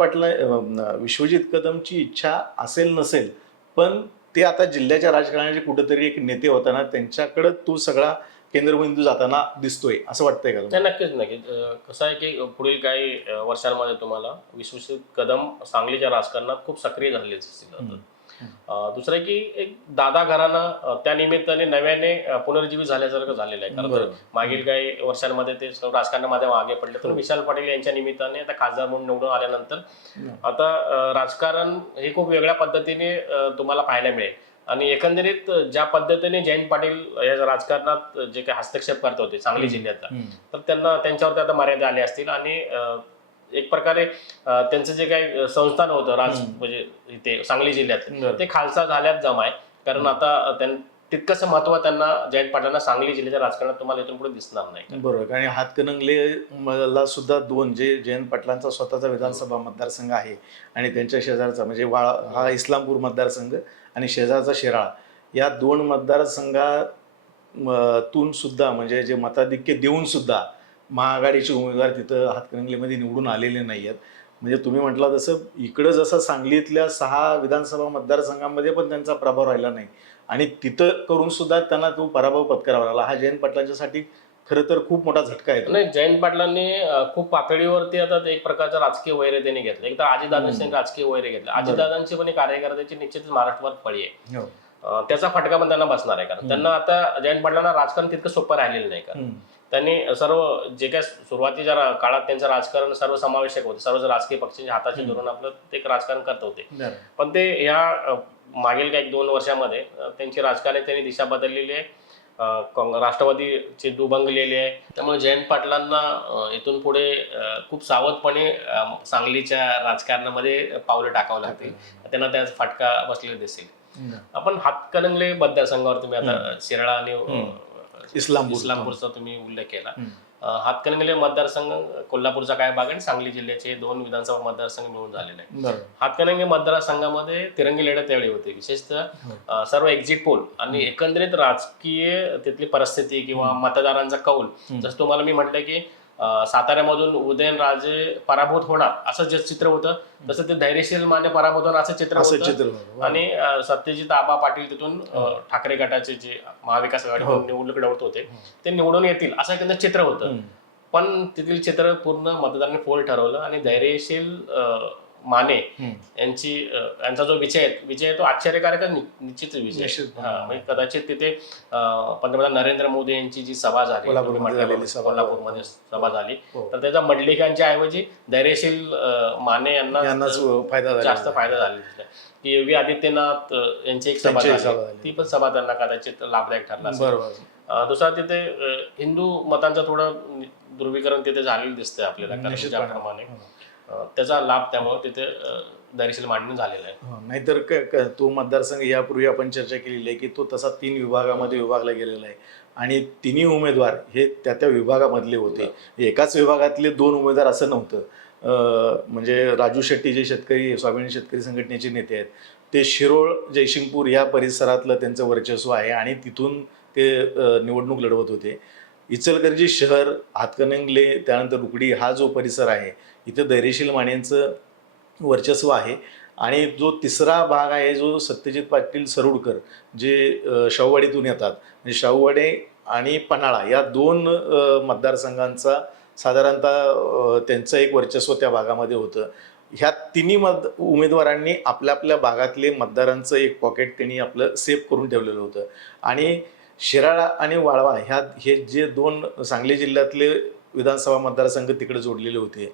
विश्वजित कदमची इच्छा असेल नसेल, पण ते आता जिल्ह्याच्या राजकारणाचे कुठेतरी एक नेते होताना त्यांच्याकडे तो सगळा केंद्रबिंदू जाताना दिसतोय असं वाटतंय का? नक्कीच. कसं आहे की पुढील काही वर्षांमध्ये तुम्हाला विश्वजित कदम सांगलीच्या राजकारणात खूप सक्रिय झाले असतील. दुसरं की एक दादा घराणं त्या निमित्ताने नव्याने पुनर्जीवित झाल्यासारखं झालेलं आहे. कारण मागील काही वर्षांमध्ये ते राजकारणामध्ये मागे पडले, तर विशाल पाटील यांच्या निमित्ताने आता खासदार म्हणून निवडून आल्यानंतर आता राजकारण हे खूप वेगळ्या पद्धतीने तुम्हाला पाहायला मिळेल. आणि एकंदरीत ज्या पद्धतीने जयंत पाटील या राजकारणात जे काही हस्तक्षेप करत होते सांगली जिल्ह्यातला, तर त्यांच्यावरती आता मर्यादा आल्या असतील आणि एक प्रकारे त्यांचं जे काही संस्थान होतं म्हणजे इथे सांगली जिल्ह्यात ते खालसा झाल्यात जमाय. कारण आता तितकंसं महत्व त्यांना जयंत पाटलांना सांगली जिल्ह्याच्या राजकारणात तुम्हाला इथून पुढे दिसणार नाही. बरोबर. आणि हातकणंगलेला सुद्धा दोन जे जयंत पाटलांचा स्वतःचा विधानसभा मतदारसंघ आहे आणि त्यांच्या शेजारचा म्हणजे हा इस्लामपूर मतदारसंघ आणि शेजारचा शिराळा, या दोन मतदारसंघातून सुद्धा म्हणजे जे मताधिक्य देऊन सुद्धा महाआघाडीचे उमेदवार तिथं हातकणंगलेमध्ये निवडून आलेले नाही आहेत. म्हणजे तुम्ही म्हटलं तसं इकडं जसं सांगलीतल्या 6 विधानसभा मतदारसंघांमध्ये पण त्यांचा प्रभाव राहिला नाही आणि तिथं करून सुद्धा त्यांना तो पराभव पत्करावा लागला. हा जयंत पाटलांच्यासाठी खरं तर खूप मोठा झटका येतो. नाही, जयंत पाटलांनी खूप पातळीवरती आता एक प्रकारचा राजकीय वैर त्यांनी घेतलं. एक तर अजितदादांनी राजकीय वैर घेतलं. अजितदादांची पण एक कार्यकर्त्याची निश्चितच महाराष्ट्रावर फळी आहे. हो. त्याचा फटका पण त्यांना बसणार आहे, कारण त्यांना आता जयंत पाटलांना राजकारण तितकं सोपं राहिलेलं नाही. कारण त्यांनी सर्व जे काय सुरुवातीच्या काळात त्यांचं राजकारण सर्वसमावेशक होतं, सर्व राजकीय पक्षांच्या हाताशी धरून आपलं ते एक राजकारण करत होते. पण ते या मागील काही 1-2 वर्षामध्ये त्यांची राजकारणात त्यांनी दिशा बदललेली आहे. राष्ट्रवादीचे दुभंगलेले आहे. त्यामुळे जयंत पाटलांना इथून पुढे खूप सावधपणे सांगलीच्या राजकारणामध्ये पावलं टाकावं लागतील. त्यांना त्याचा फटका बसलेला दिसेल. आपण हातकणंगले मतदारसंघावर तुम्ही आता शिराळा आणि इस्लामपूरचा तुम्ही उल्लेख केला. हातकणंगले मतदारसंघ कोल्हापूरचा काय भाग आणि सांगली जिल्ह्याचे 2 विधानसभा मतदारसंघ मिळून झालेले आहेत. हातकणंगले मतदारसंघामध्ये तिरंगी लढत त्यावेळी होती. विशेषतः सर्व एक्झिट पोल आणि एकंदरीत राजकीय तिथली परिस्थिती किंवा मतदारांचा कौल, जसं तुम्हाला मी म्हटलं की साताऱ्यामधून उदयनराजे पराभूत होणार असं जे चित्र होतं, तसं ते धैर्यशील मान्य पराभूत होणार असं चित्र होतं. आणि सत्यजित आबा पाटील तिथून ठाकरे गटाचे जे महाविकास आघाडीकडून निवडणूक लढवत होते ते निवडून येतील असं एकंदर चित्र होतं. पण तिथील चित्र पूर्ण मतदारांनी फोल ठरवलं आणि धैर्यशील माने यांचा जो विजय आहे तो आश्चर्यकारक निश्चित विजय. म्हणजे कदाचित तिथे पंतप्रधान नरेंद्र मोदी यांची जी सभा झाली कोल्हापूरमध्ये सभा झाली, तर त्याच्या मंडलिकांच्या ऐवजी धैर्यशील माने यांना जास्त फायदा झाला. की योगी आदित्यनाथ यांची एक सभा झाली, ती पण सभा त्यांना कदाचित लाभदायक ठरला असेल. दुसरा तिथे हिंदू मतांचं थोडं ध्रुवीकरण तिथे झालेलं दिसतंय आपल्याला, ज्याप्रमाणे त्याचा लाभ त्यामुळे तिथे धैर्यशील मांडणी झालेला आहे. नाहीतर तो मतदारसंघ यापूर्वी आपण चर्चा केलेली आहे की तो तसा 3 विभागामध्ये विभागला गेलेला आहे आणि तिन्ही उमेदवार हे त्या विभागामधले होते. एकाच विभागातले 2 उमेदवार असं नव्हतं. म्हणजे राजू शेट्टी जे स्वाभिमानी शेतकरी संघटनेचे नेते आहेत, ते शिरोळ जयसिंगपूर या परिसरातलं त्यांचं वर्चस्व आहे आणि तिथून ते निवडणूक लढवत होते. इचलकरंजी शहर, हातकणंगले, त्यानंतर रुकडी हा जो परिसर आहे, इथं धैर्यशील मानेंचं वर्चस्व आहे. आणि जो तिसरा भाग आहे जो सत्यजित पाटील सरुडकर जे शाहूवाडीतून येतात, म्हणजे शाहूवाडी आणि पन्हाळा या 2 मतदारसंघांचा साधारणतः त्यांचं एक वर्चस्व त्या भागामध्ये होतं. ह्या तिन्ही उमेदवारांनी आपल्या आपल्या भागातले मतदारांचं एक पॉकेट त्यांनी आपलं सेव्ह करून ठेवलेलं होतं. आणि शिराळा आणि वाळवा हे जे 2 सांगली जिल्ह्यातले विधानसभा मतदारसंघ तिकडे जोडलेले होते,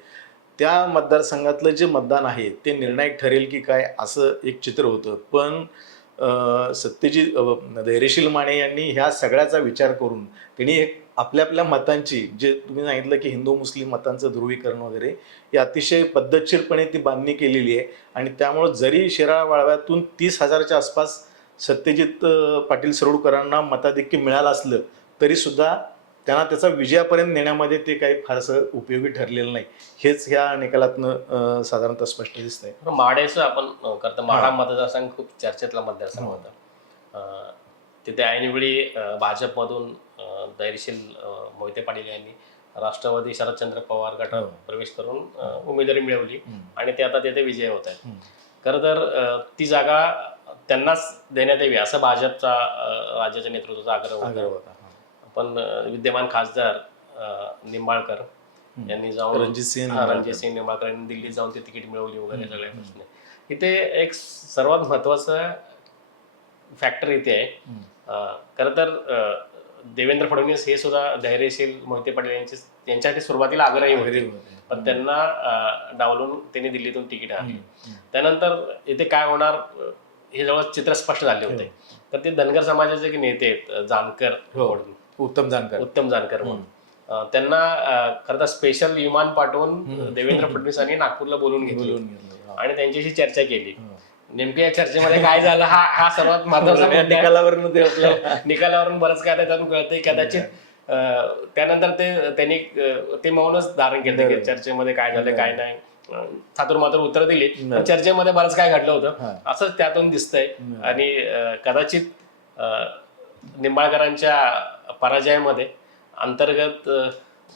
त्या मतदारसंघातलं जे मतदान आहे ते निर्णायक ठरेल की काय असं एक चित्र होतं. पण धैर्यशील माने यांनी ह्या सगळ्याचा विचार करून त्यांनी एक आपल्या मतांची, जे तुम्ही सांगितलं की हिंदू मुस्लिम मतांचं ध्रुवीकरण वगैरे, ही अतिशय पद्धतशीरपणे ती बांधणी केलेली आहे. आणि त्यामुळं जरी शिराळा वाळव्यातून 30,000च्या आसपास सत्यजित पाटील सरुडकरांना मताधिक्य मिळालं असलं तरीसुद्धा त्यांना त्याचा विजयापर्यंत नेण्यामध्ये ते काही फारसं उपयोगी ठरलेलं नाही, हेच ह्या निकालातनं साधारणतः स्पष्ट दिसतंय. माड्याचं आपण करतो, माढा मतदारसंघ खूप चर्चेतला मतदारसंघ होता. तिथे ऐनवेळी भाजपमधून धैर्यशील मोहिते पाटील यांनी राष्ट्रवादी शरदचंद्र पवार गटात प्रवेश करून उमेदवारी मिळवली आणि ते आता तिथे विजय होत आहेत. खरं तर ती जागा त्यांनाच देण्यात यावी असं भाजपचा राज्याच्या नेतृत्वाचा आग्रह होता. पण विद्यमान खासदार निंबाळकर यांनी जाऊन रणजित सिंह निंबाळकर यांनी दिल्लीत जाऊन ते तिकीट मिळवली वगैरे सगळ्या प्रश्न. इथे एक सर्वात महत्वाचं फॅक्टर इथे आहे. खरं तर देवेंद्र फडणवीस हे सुद्धा धैर्यशील मोहिते पाटील यांच्यासाठी सुरुवातीला आग्रही होते, पण त्यांना डावलून त्यांनी दिल्लीतून तिकीट आणली. त्यानंतर इथे काय होणार हे जवळ चित्र स्पष्ट झाले होते. तर ते धनगर समाजाचे जे नेते आहेत, जानकर, उत्तम जानकर म्हणून, त्यांना खरं तर स्पेशल विमान पाठवून देवेंद्र फडणवीसांनी नागपूरला बोलून घेतलं आणि त्यांच्याशी चर्चा केली. नेमक्या या चर्चेमध्ये काय झालं हा सर्वात महत्वाचा निकालावरून बरंच काय त्यातून कळतंय. कदाचित त्यानंतर त्यांनी ते मौनच धारण केलं की चर्चेमध्ये काय झालं काय नाही, थातूर मात्र उत्तर दिली. चर्चेमध्ये बरंच काय घडलं होतं असंच त्यातून दिसतंय. आणि कदाचित निंबाळकरांच्या पराजयामध्ये अंतर्गत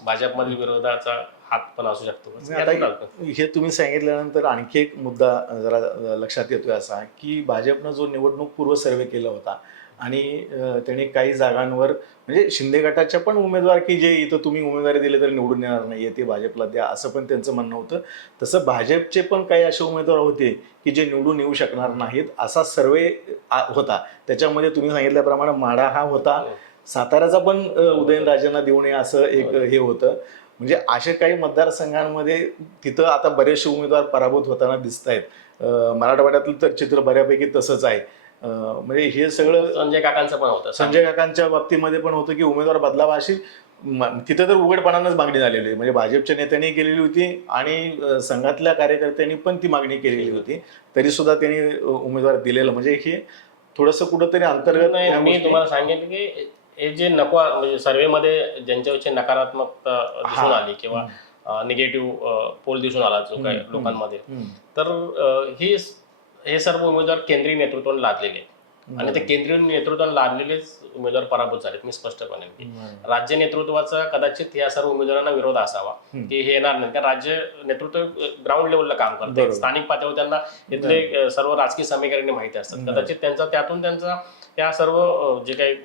भाजपमधील विरोधाचा हात पण असू शकतो. हे तुम्ही सांगितल्यानंतर आणखी एक मुद्दा जरा लक्षात येतोय असा की भाजपनं जो निवडणूक पूर्व सर्वे केला होता आणि त्यांनी काही जागांवर म्हणजे शिंदे गटाच्या पण उमेदवार की जे इथं तुम्ही उमेदवारी दिले तर निवडून येणार नाही ते भाजपला द्या असं पण त्यांचं म्हणणं होतं. तसं भाजपचे पण काही असे उमेदवार होते की जे निवडून येऊ शकणार नाहीत असा सर्वे होता. त्याच्यामध्ये तुम्ही सांगितल्याप्रमाणे माढा हा होता, साताऱ्याचा पण उदयनराजेंना देऊ नये असं एक हे होतं. म्हणजे असे काही मतदारसंघांमध्ये तिथं आता बरेचसे उमेदवार पराभूत होताना दिसत आहेत. मराठवाड्यातलं तर चित्र बऱ्यापैकी तसंच आहे. म्हणजे हे सगळं संजय काकांचं पण होतं. संजय काकांच्या बाबतीमध्ये पण होतं की उमेदवार बदलावा अशी तिथं तर उघडपणानंच मागणी झालेली आहे. म्हणजे भाजपच्या नेत्यांनी केलेली होती आणि संघातल्या कार्यकर्त्यांनी पण ती मागणी केलेली होती. तरी सुद्धा त्यांनी उमेदवार दिलेलं म्हणजे हे थोडंसं कुठंतरी अंतर्गत मी तुम्हाला सांगेन की हे जे नको म्हणजे सर्वेमध्ये ज्यांच्याविषयी नकारात्मकता दिसून आली किंवा निगेटिव्ह पोल दिसून आला जो काही लोकांमध्ये, तर हे सर्व उमेदवार केंद्रीय नेतृत्वाने लादलेले आहेत. आणि ते केंद्रीय नेतृत्वाने लादलेलेच उमेदवार पराभूत झालेत. मी स्पष्ट म्हणेन की राज्य नेतृत्वाचा कदाचित या सर्व उमेदवारांना विरोध असावा की हे येणार नाही, कारण राज्य नेतृत्व ग्राउंड लेवलला काम करते. स्थानिक पातळीवर त्यांना इथले सर्व राजकीय समीकरणे माहिती असतात. कदाचित त्यांचा या सर्व जे काही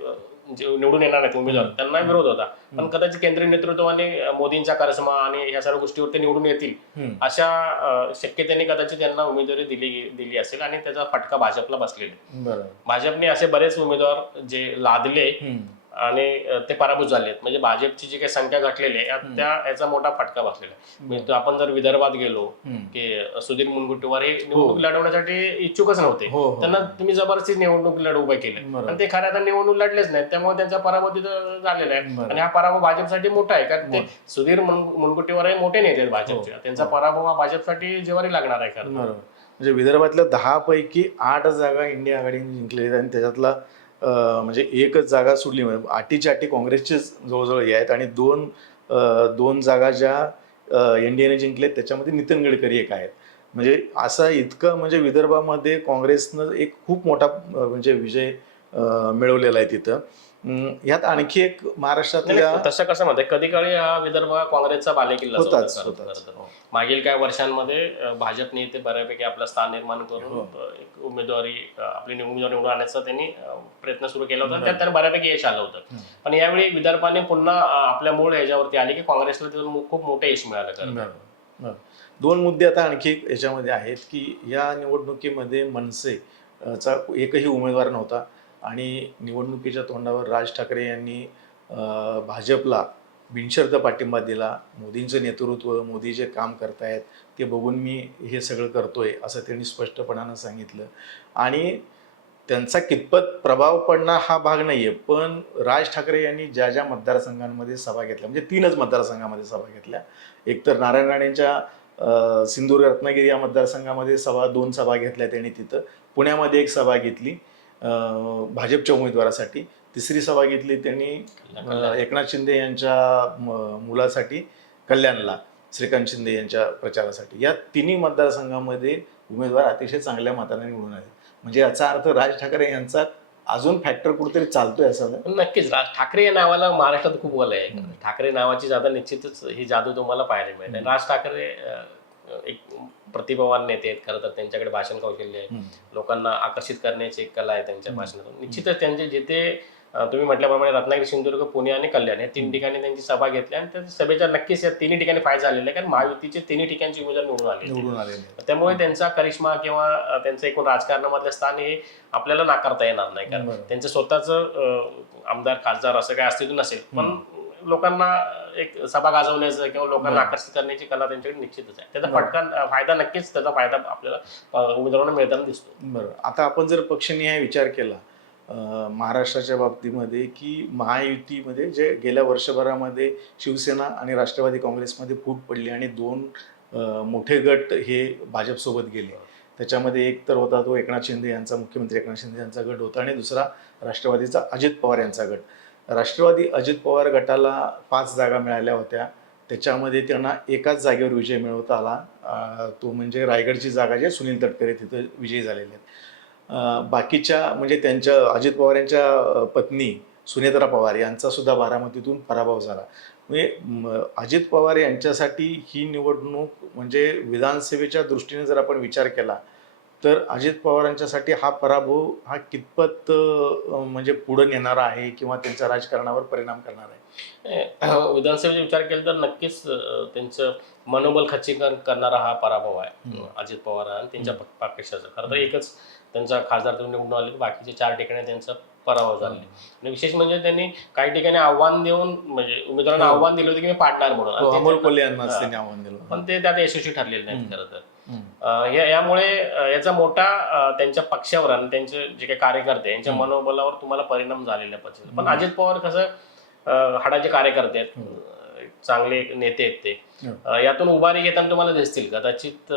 निवडून येणार आहेत उमेदवार त्यांना विरोध होता, पण कदाचित केंद्रीय नेतृत्वाने मोदींचा करिश्मा आणि या सर्व गोष्टीवर ते निवडून येतील अशा शक्यतेने कदाचित त्यांना उमेदवारी दिली असेल आणि त्याचा फटका भाजपला बसलेला. भाजपने असे बरेच उमेदवार जे लादले आणि ते पराभूत झाले आहेत. म्हणजे भाजपची जी काही संख्या घटलेली आहे याचा मोठा फटका बसलेला आहे. म्हणजे आपण जर विदर्भात गेलो की सुधीर मुनगंटीवार हे निवडणूक लढवण्यासाठी इच्छुकच नव्हते. त्यांना तुम्ही जबरदस्ती निवडणूक उभे केले आणि ते खऱ्या निवडणूक लढलेच नाहीत. त्यामुळे त्यांचा पराभव तिथं झालेला आहे आणि हा पराभव भाजपसाठी मोठा आहे, कारण ते सुधीर मुनगंटीवार हे मोठे नेते आहेत भाजपचे. त्यांचा पराभव हा भाजपसाठी जेवारी लागणार आहे. खरं म्हणजे विदर्भातल्या 10 पैकी 8 जागा इंडिया आघाडीने जिंकलेल्या आणि त्याच्यातला म्हणजे एकच जागा सुटली. म्हणजे आठीच्या आठी काँग्रेसचेच जवळजवळ हे आहेत आणि दोन जागा ज्या एनडीएने जिंकलेत त्याच्यामध्ये नितीन गडकरी एक आहेत. म्हणजे असा इतकं म्हणजे विदर्भामध्ये काँग्रेसनं एक खूप मोठा म्हणजे विजय मिळवलेला आहे तिथं. यात आणखी एक महाराष्ट्रातल्या तसं कसं म्हणते कधी काळी हा विदर्भ काँग्रेसचा बालेकिल्ला होता. मागील काही वर्षांमध्ये भाजपने इथे बऱ्यापैकी आपलं स्थान निर्माण करून एक उमेदवारी निवडून आणण्याचा त्यांनी प्रयत्न सुरू केला होता. त्यात त्यांना बऱ्यापैकी यश आलं होतं. पण यावेळी विदर्भाने पुन्हा आपल्या मूळ ह्याच्यावरती आले की काँग्रेसला तिथून खूप मोठं यश मिळालं. 2 मुद्दे आता आणखी याच्यामध्ये आहेत की या निवडणुकीमध्ये मनसेचा एकही उमेदवार नव्हता आणि निवडणुकीच्या तोंडावर राज ठाकरे यांनी भाजपला बिनशर्त पाठिंबा दिला. मोदींचं नेतृत्व, मोदी जे काम करतायत ते बघून मी हे सगळं करतोय असं त्यांनी स्पष्टपणानं सांगितलं. आणि त्यांचा कितपत प्रभाव पडणार हा भाग नाही आहे, पण राज ठाकरे यांनी ज्या ज्या मतदारसंघांमध्ये सभा घेतल्या म्हणजे 3च मतदारसंघामध्ये सभा घेतल्या. एक तर नारायण राणेंच्या सिंधुदुर्ग रत्नागिरी या मतदारसंघामध्ये 2 सभा घेतल्या त्यांनी तिथं. पुण्यामध्ये एक सभा घेतली भाजपच्या उमेदवारासाठी. तिसरी सभा घेतली त्यांनी एकनाथ शिंदे यांच्या मुलासाठी कल्याणला, श्रीकांत शिंदे यांच्या प्रचारासाठी. या 3 मतदारसंघामध्ये उमेदवार अतिशय चांगल्या मताने निवडून आले. म्हणजे याचा अर्थ राज ठाकरे यांचा अजून फॅक्टर कुठेतरी चालतोय असं. नक्कीच राज ठाकरे या नावाला महाराष्ट्रात खूप वलय आहे. ठाकरे नावाची जादा निश्चितच ही जादू तुम्हाला पाहायला मिळते. राज ठाकरे एक प्रतिभावान नेते आहेत. खरं तर त्यांच्याकडे भाषण कौशल्य आहे, लोकांना आकर्षित करण्याची एक कला आहे त्यांच्या भाषणातून. निश्चितच त्यांचे जिथे तुम्ही म्हटल्याप्रमाणे रत्नागिरी, सिंधुदुर्ग, पुणे आणि कल्याण या 3 ठिकाणी त्यांची सभा घेतली आणि त्या सभेच्या नक्कीच या 3 ठिकाणी फायदा झालेला आहे, कारण महायुतीचे 3 ठिकाणचे उमेदवार निवडून आले. त्यामुळे त्यांचा करिश्मा किंवा त्यांचं एकूण राजकारणामधलं स्थान हे आपल्याला नाकारता येणार नाही, कारण त्यांचं स्वतःच आमदार खासदार असं काय अस्तित्व नसेल, पण लोकांना एक सभा गाजवण्याचं किंवा लोकांना आकर्षित करण्याची कला त्यांच्याकडे निश्चितच आहे. त्याचा फायदा नक्कीच त्याचा फायदा आपल्याला उमेदवारांना मिळताना दिसतो. बरोबर. आता आपण जर पक्षनिहाय विचार केला महाराष्ट्राच्या बाबतीमध्ये की महायुतीमध्ये जे गेल्या वर्षभरामध्ये शिवसेना आणि राष्ट्रवादी काँग्रेसमध्ये फूट पडली आणि 2 मोठे गट हे भाजपसोबत गेले. त्याच्यामध्ये एक तर होता तो एकनाथ शिंदे यांचा, मुख्यमंत्री एकनाथ शिंदे यांचा गट होता आणि दुसरा राष्ट्रवादीचा अजित पवार यांचा गट. राष्ट्रवादी अजित पवार गटाला 5 जागा मिळाल्या होत्या. त्याच्यामध्ये त्यांना एकाच जागेवर विजय मिळवता आला, तो म्हणजे रायगडची जागा जे सुनील तटकरे तिथं विजयी झालेले आहेत. बाकीच्या म्हणजे त्यांच्या अजित पवार यांच्या पत्नी सुनेत्रा पवार यांचा सुद्धा बारामतीतून पराभव झाला. म्हणजे अजित पवार यांच्यासाठी ही निवडणूक म्हणजे विधानसभेच्या दृष्टीने जर आपण विचार केला तर अजित पवारांच्यासाठी हा पराभव हा कितपत म्हणजे पुढे नेणारा आहे किंवा त्यांच्या राजकारणावर परिणाम करणार आहे? विधानसभेचा विचार केला तर नक्कीच त्यांचं मनोबल खच्चीकरण करणारा हा पराभव आहे अजित पवार आणि त्यांच्या पक्षाचा. खरं तर एकच त्यांचा खासदार निवडून आले, बाकीचे 4 ठिकाणी त्यांचा पराभव झाले. आणि विशेष म्हणजे त्यांनी काही ठिकाणी आव्हान देऊन म्हणजे उमेदवारांना आव्हान दिलं होतं की मी पाडणार म्हणून, आणि ते अमोल कोल्हे यांनाच त्यांनी आव्हान दिलं. पण ते त्यात यशस्वी ठरलेले नाहीत खरं तर. यामुळे याचा मोठा त्यांच्या पक्षावर आणि त्यांचे जे काही कार्यकर्ते यांच्या मनोबलावर तुम्हाला परिणाम झालेला आहे. पण अजित पवार कसं हाडाचे कार्यकर्ते आहेत, चांगले नेते आहेत ते. यातून उभारी घेताना तुम्हाला दिसतील कदाचित.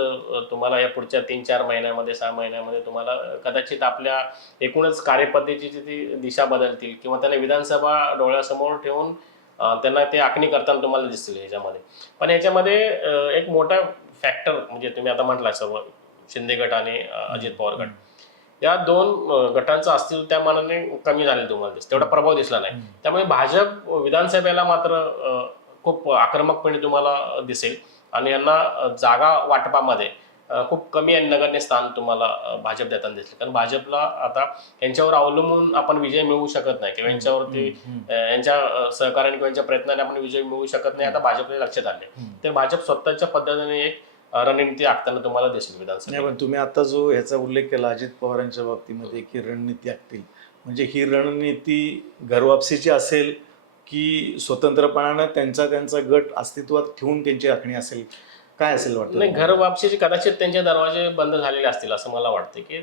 तुम्हाला या पुढच्या 3-4 महिन्यामध्ये 6 महिन्यामध्ये तुम्हाला कदाचित आपल्या एकूणच कार्यपद्धतीची ती दिशा बदलतील किंवा त्यांना विधानसभा डोळ्यासमोर ठेवून त्यांना ते आखणी करताना तुम्हाला दिसतील ह्याच्यामध्ये. पण ह्याच्यामध्ये एक मोठा फॅक्टर म्हणजे तुम्ही आता म्हटला सर्व शिंदे गट आणि अजित पवार गट, या 2 गटांचं अस्तित्व त्या मानाने कमी झालेलं तुम्हाला दिसतं, तेवढा प्रभाव दिसला नाही. त्यामुळे भाजप विधानसभेला मात्र खूप आक्रमकपणे तुम्हाला दिसेल आणि यांना जागा वाटपामध्ये खूप कमी आणि नगण्य स्थान तुम्हाला भाजप देताना दिसले. कारण भाजपला आता यांच्यावर अवलंबून आपण विजय मिळवू शकत नाही किंवा यांच्यावरती यांच्या सहकार्याने किंवा यांच्या प्रयत्नाने आपण विजय मिळवू शकत नाही, आता भाजपला लक्षात आले. तर भाजप स्वतःच्या पद्धतीने एक रणनीती आखताना तुम्हाला दिसेल विधानसभा. पण तुम्ही आता जो ह्याचा उल्लेख केला अजित पवारांच्या बाबतीमध्ये की रणनीती आखतील, म्हणजे ही रणनीती घरवापसीची असेल की स्वतंत्रपणानं त्यांचा गट अस्तित्वात ठेवून त्यांची आखणी असेल, काय असेल वाटतं? नाही, घर वापसीचे कदाचित त्यांचे दरवाजे बंद झालेले असतील असं मला वाटतं की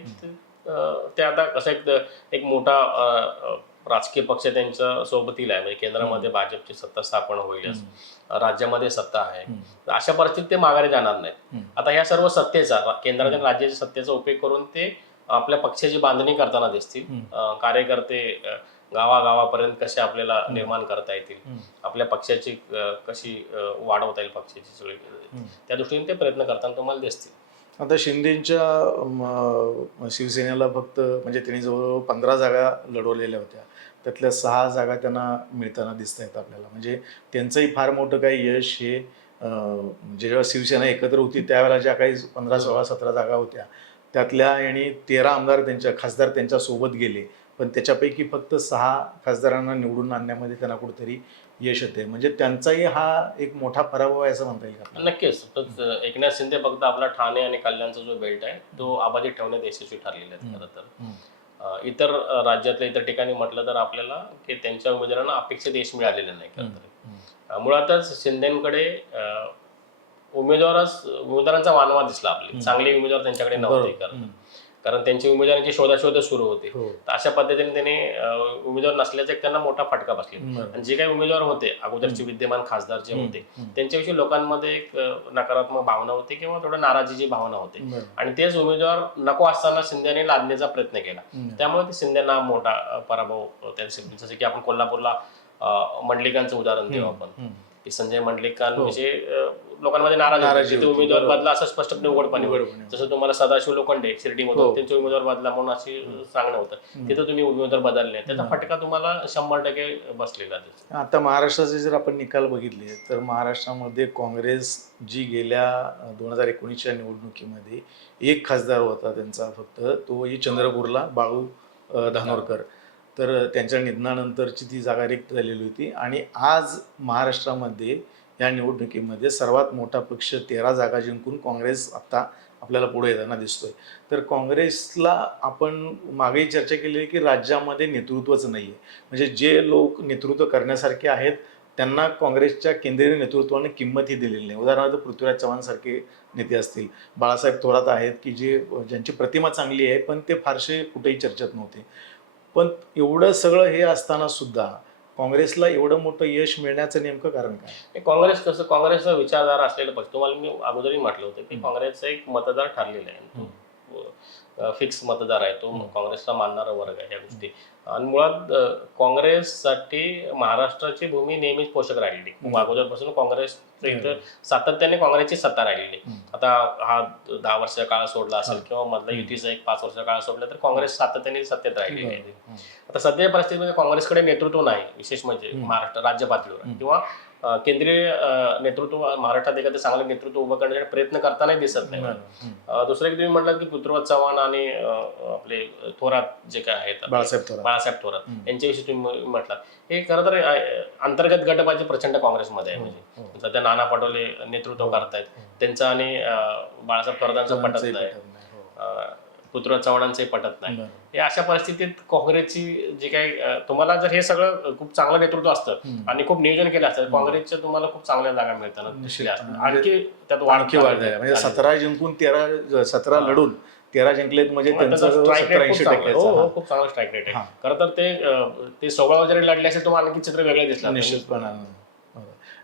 ते आता कसं एक मोठा राजकीय पक्ष त्यांच्या सोबतील आहे, म्हणजे केंद्रामध्ये भाजपची सत्ता स्थापन होईलच, राज्यामध्ये सत्ता आहे. अशा परिस्थितीत ते माघारी जाणार नाहीत. आता ह्या सर्व सत्तेचा केंद्राच्या राज्याच्या सत्तेचा उपयोग करून ते आपल्या पक्षाची बांधणी करताना दिसतील. कार्यकर्ते गावागावापर्यंत कसे आपल्याला निर्माण करता येतील, आपल्या पक्षाची कशी वाढवता येईल पक्षाची सगळी, त्या दृष्टीने ते प्रयत्न करताना तुम्हाला दिसतील. आता शिंदेच्या शिवसेनेला फक्त म्हणजे त्यांनी जवळजवळ 15 जागा लढवलेल्या होत्या, त्यातल्या 6 जागा त्यांना मिळताना दिसत आहेत आपल्याला. म्हणजे त्यांचंही फार मोठं काही यश हे जेव्हा शिवसेना एकत्र होती त्यावेळेला ज्या काही 15, 16, 17 जागा होत्या त्यातल्या आणि 13 आमदार खासदार त्यांच्या सोबत गेले, पण त्याच्यापैकी फक्त 6 खासदारांना निवडून आणण्यामध्ये त्यांना कुठेतरी यश येते. म्हणजे त्यांचाही हा एक मोठा पराभव आहे असं म्हणता येईल का? नक्कीच. एकनाथ शिंदे फक्त आपला ठाणे आणि कल्याणचा जो बेल्ट आहे तो अबाधित ठेवण्यात यशस्वी ठरलेले आहेत खरं तर. इतर राज्यातल्या इतर ठिकाणी म्हटलं तर आपल्याला की त्यांच्या उमेदवारांना अपेक्षित यश मिळालेलं नाही खरं तर. मुळातच शिंदेकडे उमेदवारांचा वानवा दिसला. आपले चांगले उमेदवार त्यांच्याकडे नव्हते कारण त्यांची उमेदवारांची शोधाशोध सुरू होते. तर अशा पद्धतीने त्यांनी उमेदवार नसल्याचा एक त्यांना मोठा फटका बसला. आणि जे काही उमेदवार होते अगोदरचे विद्यमान खासदार जे होते त्यांच्याविषयी लोकांमध्ये एक नकारात्मक भावना होती किंवा थोडं नाराजीची भावना होती, आणि तेच उमेदवार नको असताना शिंदेने लादण्याचा प्रयत्न केला. त्यामुळे ते शिंदेना मोठा पराभव त्यांचे. जसं की आपण कोल्हापूरला मंडलिकांचं उदाहरण देऊ आपण, की संजय मंडलिकांविषयी लोकांमध्ये नाराजी होती, उमेदवार बदला असं स्पष्टपणे उघडपणे. जसं तुम्हाला सदाशिव लोखंडे शिर्डीमध्ये त्यांचे उमेदवार बदला म्हणून अशी सांगणं होतं, तिथं तुम्ही उमेदवार बदलले, त्याचा फटका तुम्हाला 100% बसलेला. आता महाराष्ट्राचे जर आपण निकाल बघितले तर महाराष्ट्रामध्ये काँग्रेस जी गेल्या 2019च्या निवडणुकीमध्ये एक खासदार होता त्यांचा फक्त, तोही चंद्रपूरला बाळू धानोरकर, तर त्यांच्या निधनानंतरची ती जागा रिक्त झालेली होती. आणि आज महाराष्ट्रामध्ये या निवडणुकीमध्ये सर्वात मोठा पक्ष 13 जागा जिंकून काँग्रेस आता आपल्याला पुढे येताना दिसतोय. तर काँग्रेसला आपण मागेही चर्चा केली आहे की राज्यामध्ये नेतृत्वच नाही आहे, म्हणजे जे लोक नेतृत्व करण्यासारखे आहेत त्यांना काँग्रेसच्या केंद्रीय नेतृत्वाने किंमतही दिलेली नाही. उदाहरणार्थ पृथ्वीराज चव्हाणसारखे नेते असतील, बाळासाहेब थोरात आहेत की ज्यांची प्रतिमा चांगली आहे पण ते फारसे कुठेही चर्चेत नव्हते. पण एवढं सगळं हे असताना सुद्धा काँग्रेसला एवढं मोठं यश मिळण्याचं नेमकं कारण काय? काँग्रेसचा विचारधारा असलेलं पक्ष, तुम्हाला मी अगोदरही म्हटलं होतं की काँग्रेसचा एक मतदार ठरलेला आहे, फिक्स मतदार आहे तो, काँग्रेसला मानणारा वर्ग आहे या गोष्टी. आणि मुळात काँग्रेससाठी महाराष्ट्राची भूमी नेहमीच पोषक राहिलेली. खूप अगोदरपासून काँग्रेस इथं सातत्याने काँग्रेसची सत्ता राहिलेली. आता हा 10 वर्षाचा काळ सोडला असेल किंवा मधला युतीचा एक 5 वर्षाचा काळ सोडला तर काँग्रेस सातत्याने सत्तेत राहिलेली आहे. आता सध्या परिस्थितीमध्ये काँग्रेसकडे नेतृत्व नाही, विशेष म्हणजे महाराष्ट्र राज्य पातळीवर किंवा केंद्रीय नेतृत्व महाराष्ट्रात एखादं चांगलं नेतृत्व उभं करण्यासाठी प्रयत्न करतानाही दिसत नाही. दुसरं की तुम्ही म्हटलं की पृथ्वीराज चव्हाण आणि आपले थोरात जे काय आहेत बाळासाहेब थोरात यांच्याविषयी तुम्ही म्हटलात, हे खरं तर अंतर्गत गटबाजी प्रचंड काँग्रेसमध्ये आहे. म्हणजे सध्या नाना पटोले नेतृत्व करतायत त्यांचं आणि बाळासाहेब थोरातांचं पटत नाही, पृथ्वीराज चव्हाणांचंही पटत नाही. हे अशा परिस्थितीत काँग्रेसची जे काही तुम्हाला जर हे सगळं खूप चांगलं नेतृत्व असतं आणि खूप नियोजन केलं असतं, काँग्रेसच्या तुम्हाला खूप चांगल्या जागा मिळतात. आणखी त्यात वाढ म्हणजे 17 जिंकून 17 लढून 13 जिंकलेत म्हणजे स्ट्राईक रेट खूप चांगला स्ट्राईक रेट आहे. खरं तर ते 16 जरी लढले असेल तुम्हाला आणखी चित्र वेगळं दिसलं निश्चितपणे.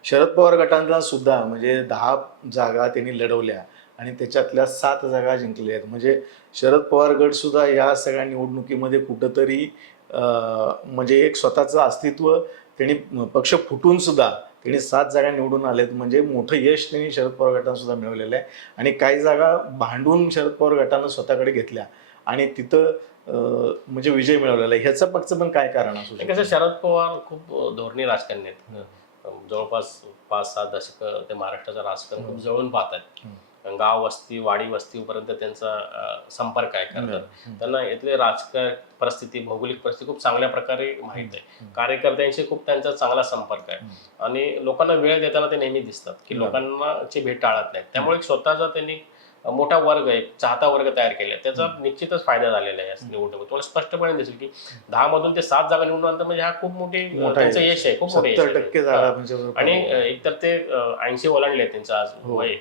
शरद पवार गटांना सुद्धा म्हणजे 10 जागा त्यांनी लढवल्या आणि त्याच्यातल्या 7 जागा जिंकल्या आहेत. म्हणजे शरद पवार गट सुद्धा या सगळ्या निवडणुकीमध्ये कुठंतरी म्हणजे एक स्वतःचं अस्तित्व त्यांनी पक्ष फुटून सुद्धा त्यांनी 7 जागा निवडून आलेत. म्हणजे मोठं यश त्यांनी शरद पवार गटांना सुद्धा मिळवलेलं आहे आणि काही जागा भांडून शरद पवार गटानं स्वतःकडे घेतल्या आणि तिथं म्हणजे विजय मिळवलेला आहे. ह्याचं पक्षचं पण काय कारण असू शकतं? कसं शरद पवार खूप धोरणी राजकारणी आहेत. जवळपास 5-7 दशक ते महाराष्ट्राचं राजकारण खूप जवळून पाहतात. गाव वस्ती वाडी वस्तीपर्यंत त्यांचा संपर्क आहे. खरं तर त्यांना इथले राजकीय परिस्थिती भौगोलिक परिस्थिती खूप चांगल्या प्रकारे माहीत आहे. कार्यकर्त्यांशी खूप त्यांचा चांगला संपर्क आहे आणि लोकांना वेळ देताना ते नेहमी दिसतात की लोकांना ची भेट टाळत नाहीत. त्यामुळे स्वतःचा त्यांनी मोठा वर्ग आहे, चाहता वर्ग तयार केला. त्याचा निश्चितच फायदा झालेला आहे या निवडणुकीत. तुम्हाला स्पष्टपपणे दिसेल की 10 मधून ते 7 जागा निवडून आणतात म्हणजे हा खूप त्यांचं यश आहे, खूप मोठं यश आहे. आणि एकतर ते 80 ओलांडले त्यांचं आज वय.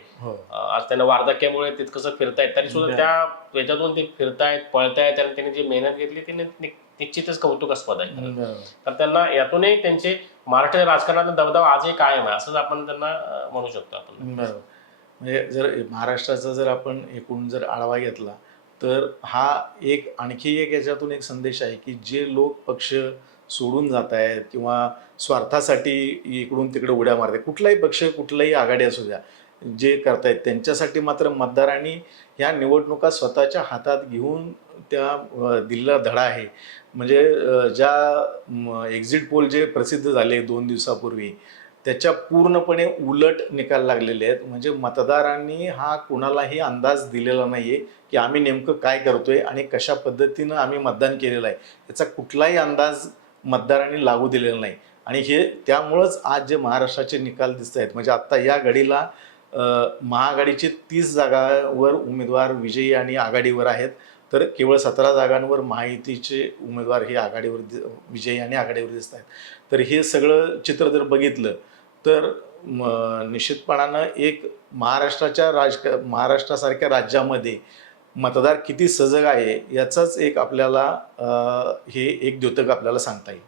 आज त्यांना वार्धक्यामुळे तितकंसं फिरतायत तरी सुद्धा त्याच्यातून ते फिरतायत पळतायत आणि त्यांनी जी मेहनत घेतली ती निश्चितच कौतुकास्पद आहे. तर त्यांना यातूनही त्यांचे महाराष्ट्राच्या राजकारणाचा दबदबा आजही कायम आहे असंच आपण त्यांना म्हणू शकतो आपण. म्हणजे जर महाराष्ट्राचा जर आपण एकूण जर आढावा घेतला तर हा आणखी एक याच्यातून एक संदेश आहे की जे लोक पक्ष सोडून जात आहेत किंवा स्वार्थासाठी इकडून तिकडे उड्या मारतात, कुठलाही पक्ष कुठलाही आघाडी असू द्या, जे करतायत त्यांच्यासाठी मात्र मतदारांनी ह्या निवडणुका स्वतःच्या हातात घेऊन त्या दिलेला धडा आहे. म्हणजे ज्या एक्झिट पोल जे प्रसिद्ध झाले 2 दिवसापूर्वी त्याच्या पूर्णपणे उलट निकाल लागलेले आहेत. म्हणजे मतदारांनी हा कुणालाही अंदाज दिलेला नाही आहे की आम्ही नेमकं काय करतोय आणि कशा पद्धतीनं आम्ही मतदान केलेलं आहे याचा कुठलाही अंदाज मतदारांनी लागू दिलेला नाही. आणि हे त्यामुळंच आज जे महाराष्ट्राचे निकाल दिसत आहेत म्हणजे आत्ता या घडीला महाआघाडीचे 30 जागांवर उमेदवार विजयी आणि आघाडीवर आहेत, तर केवळ 17 जागांवर महायुतीचे उमेदवार हे आघाडीवर विजयी आणि आघाडीवर दिसत आहेत. तर हे सगळं चित्र जर बघितलं तर निश्चितपणानं एक महाराष्ट्रासारख्या राज्यामध्ये मतदार किती सजग आहे याचाच एक आपल्याला हे एक द्योतक आपल्याला सांगता येईल.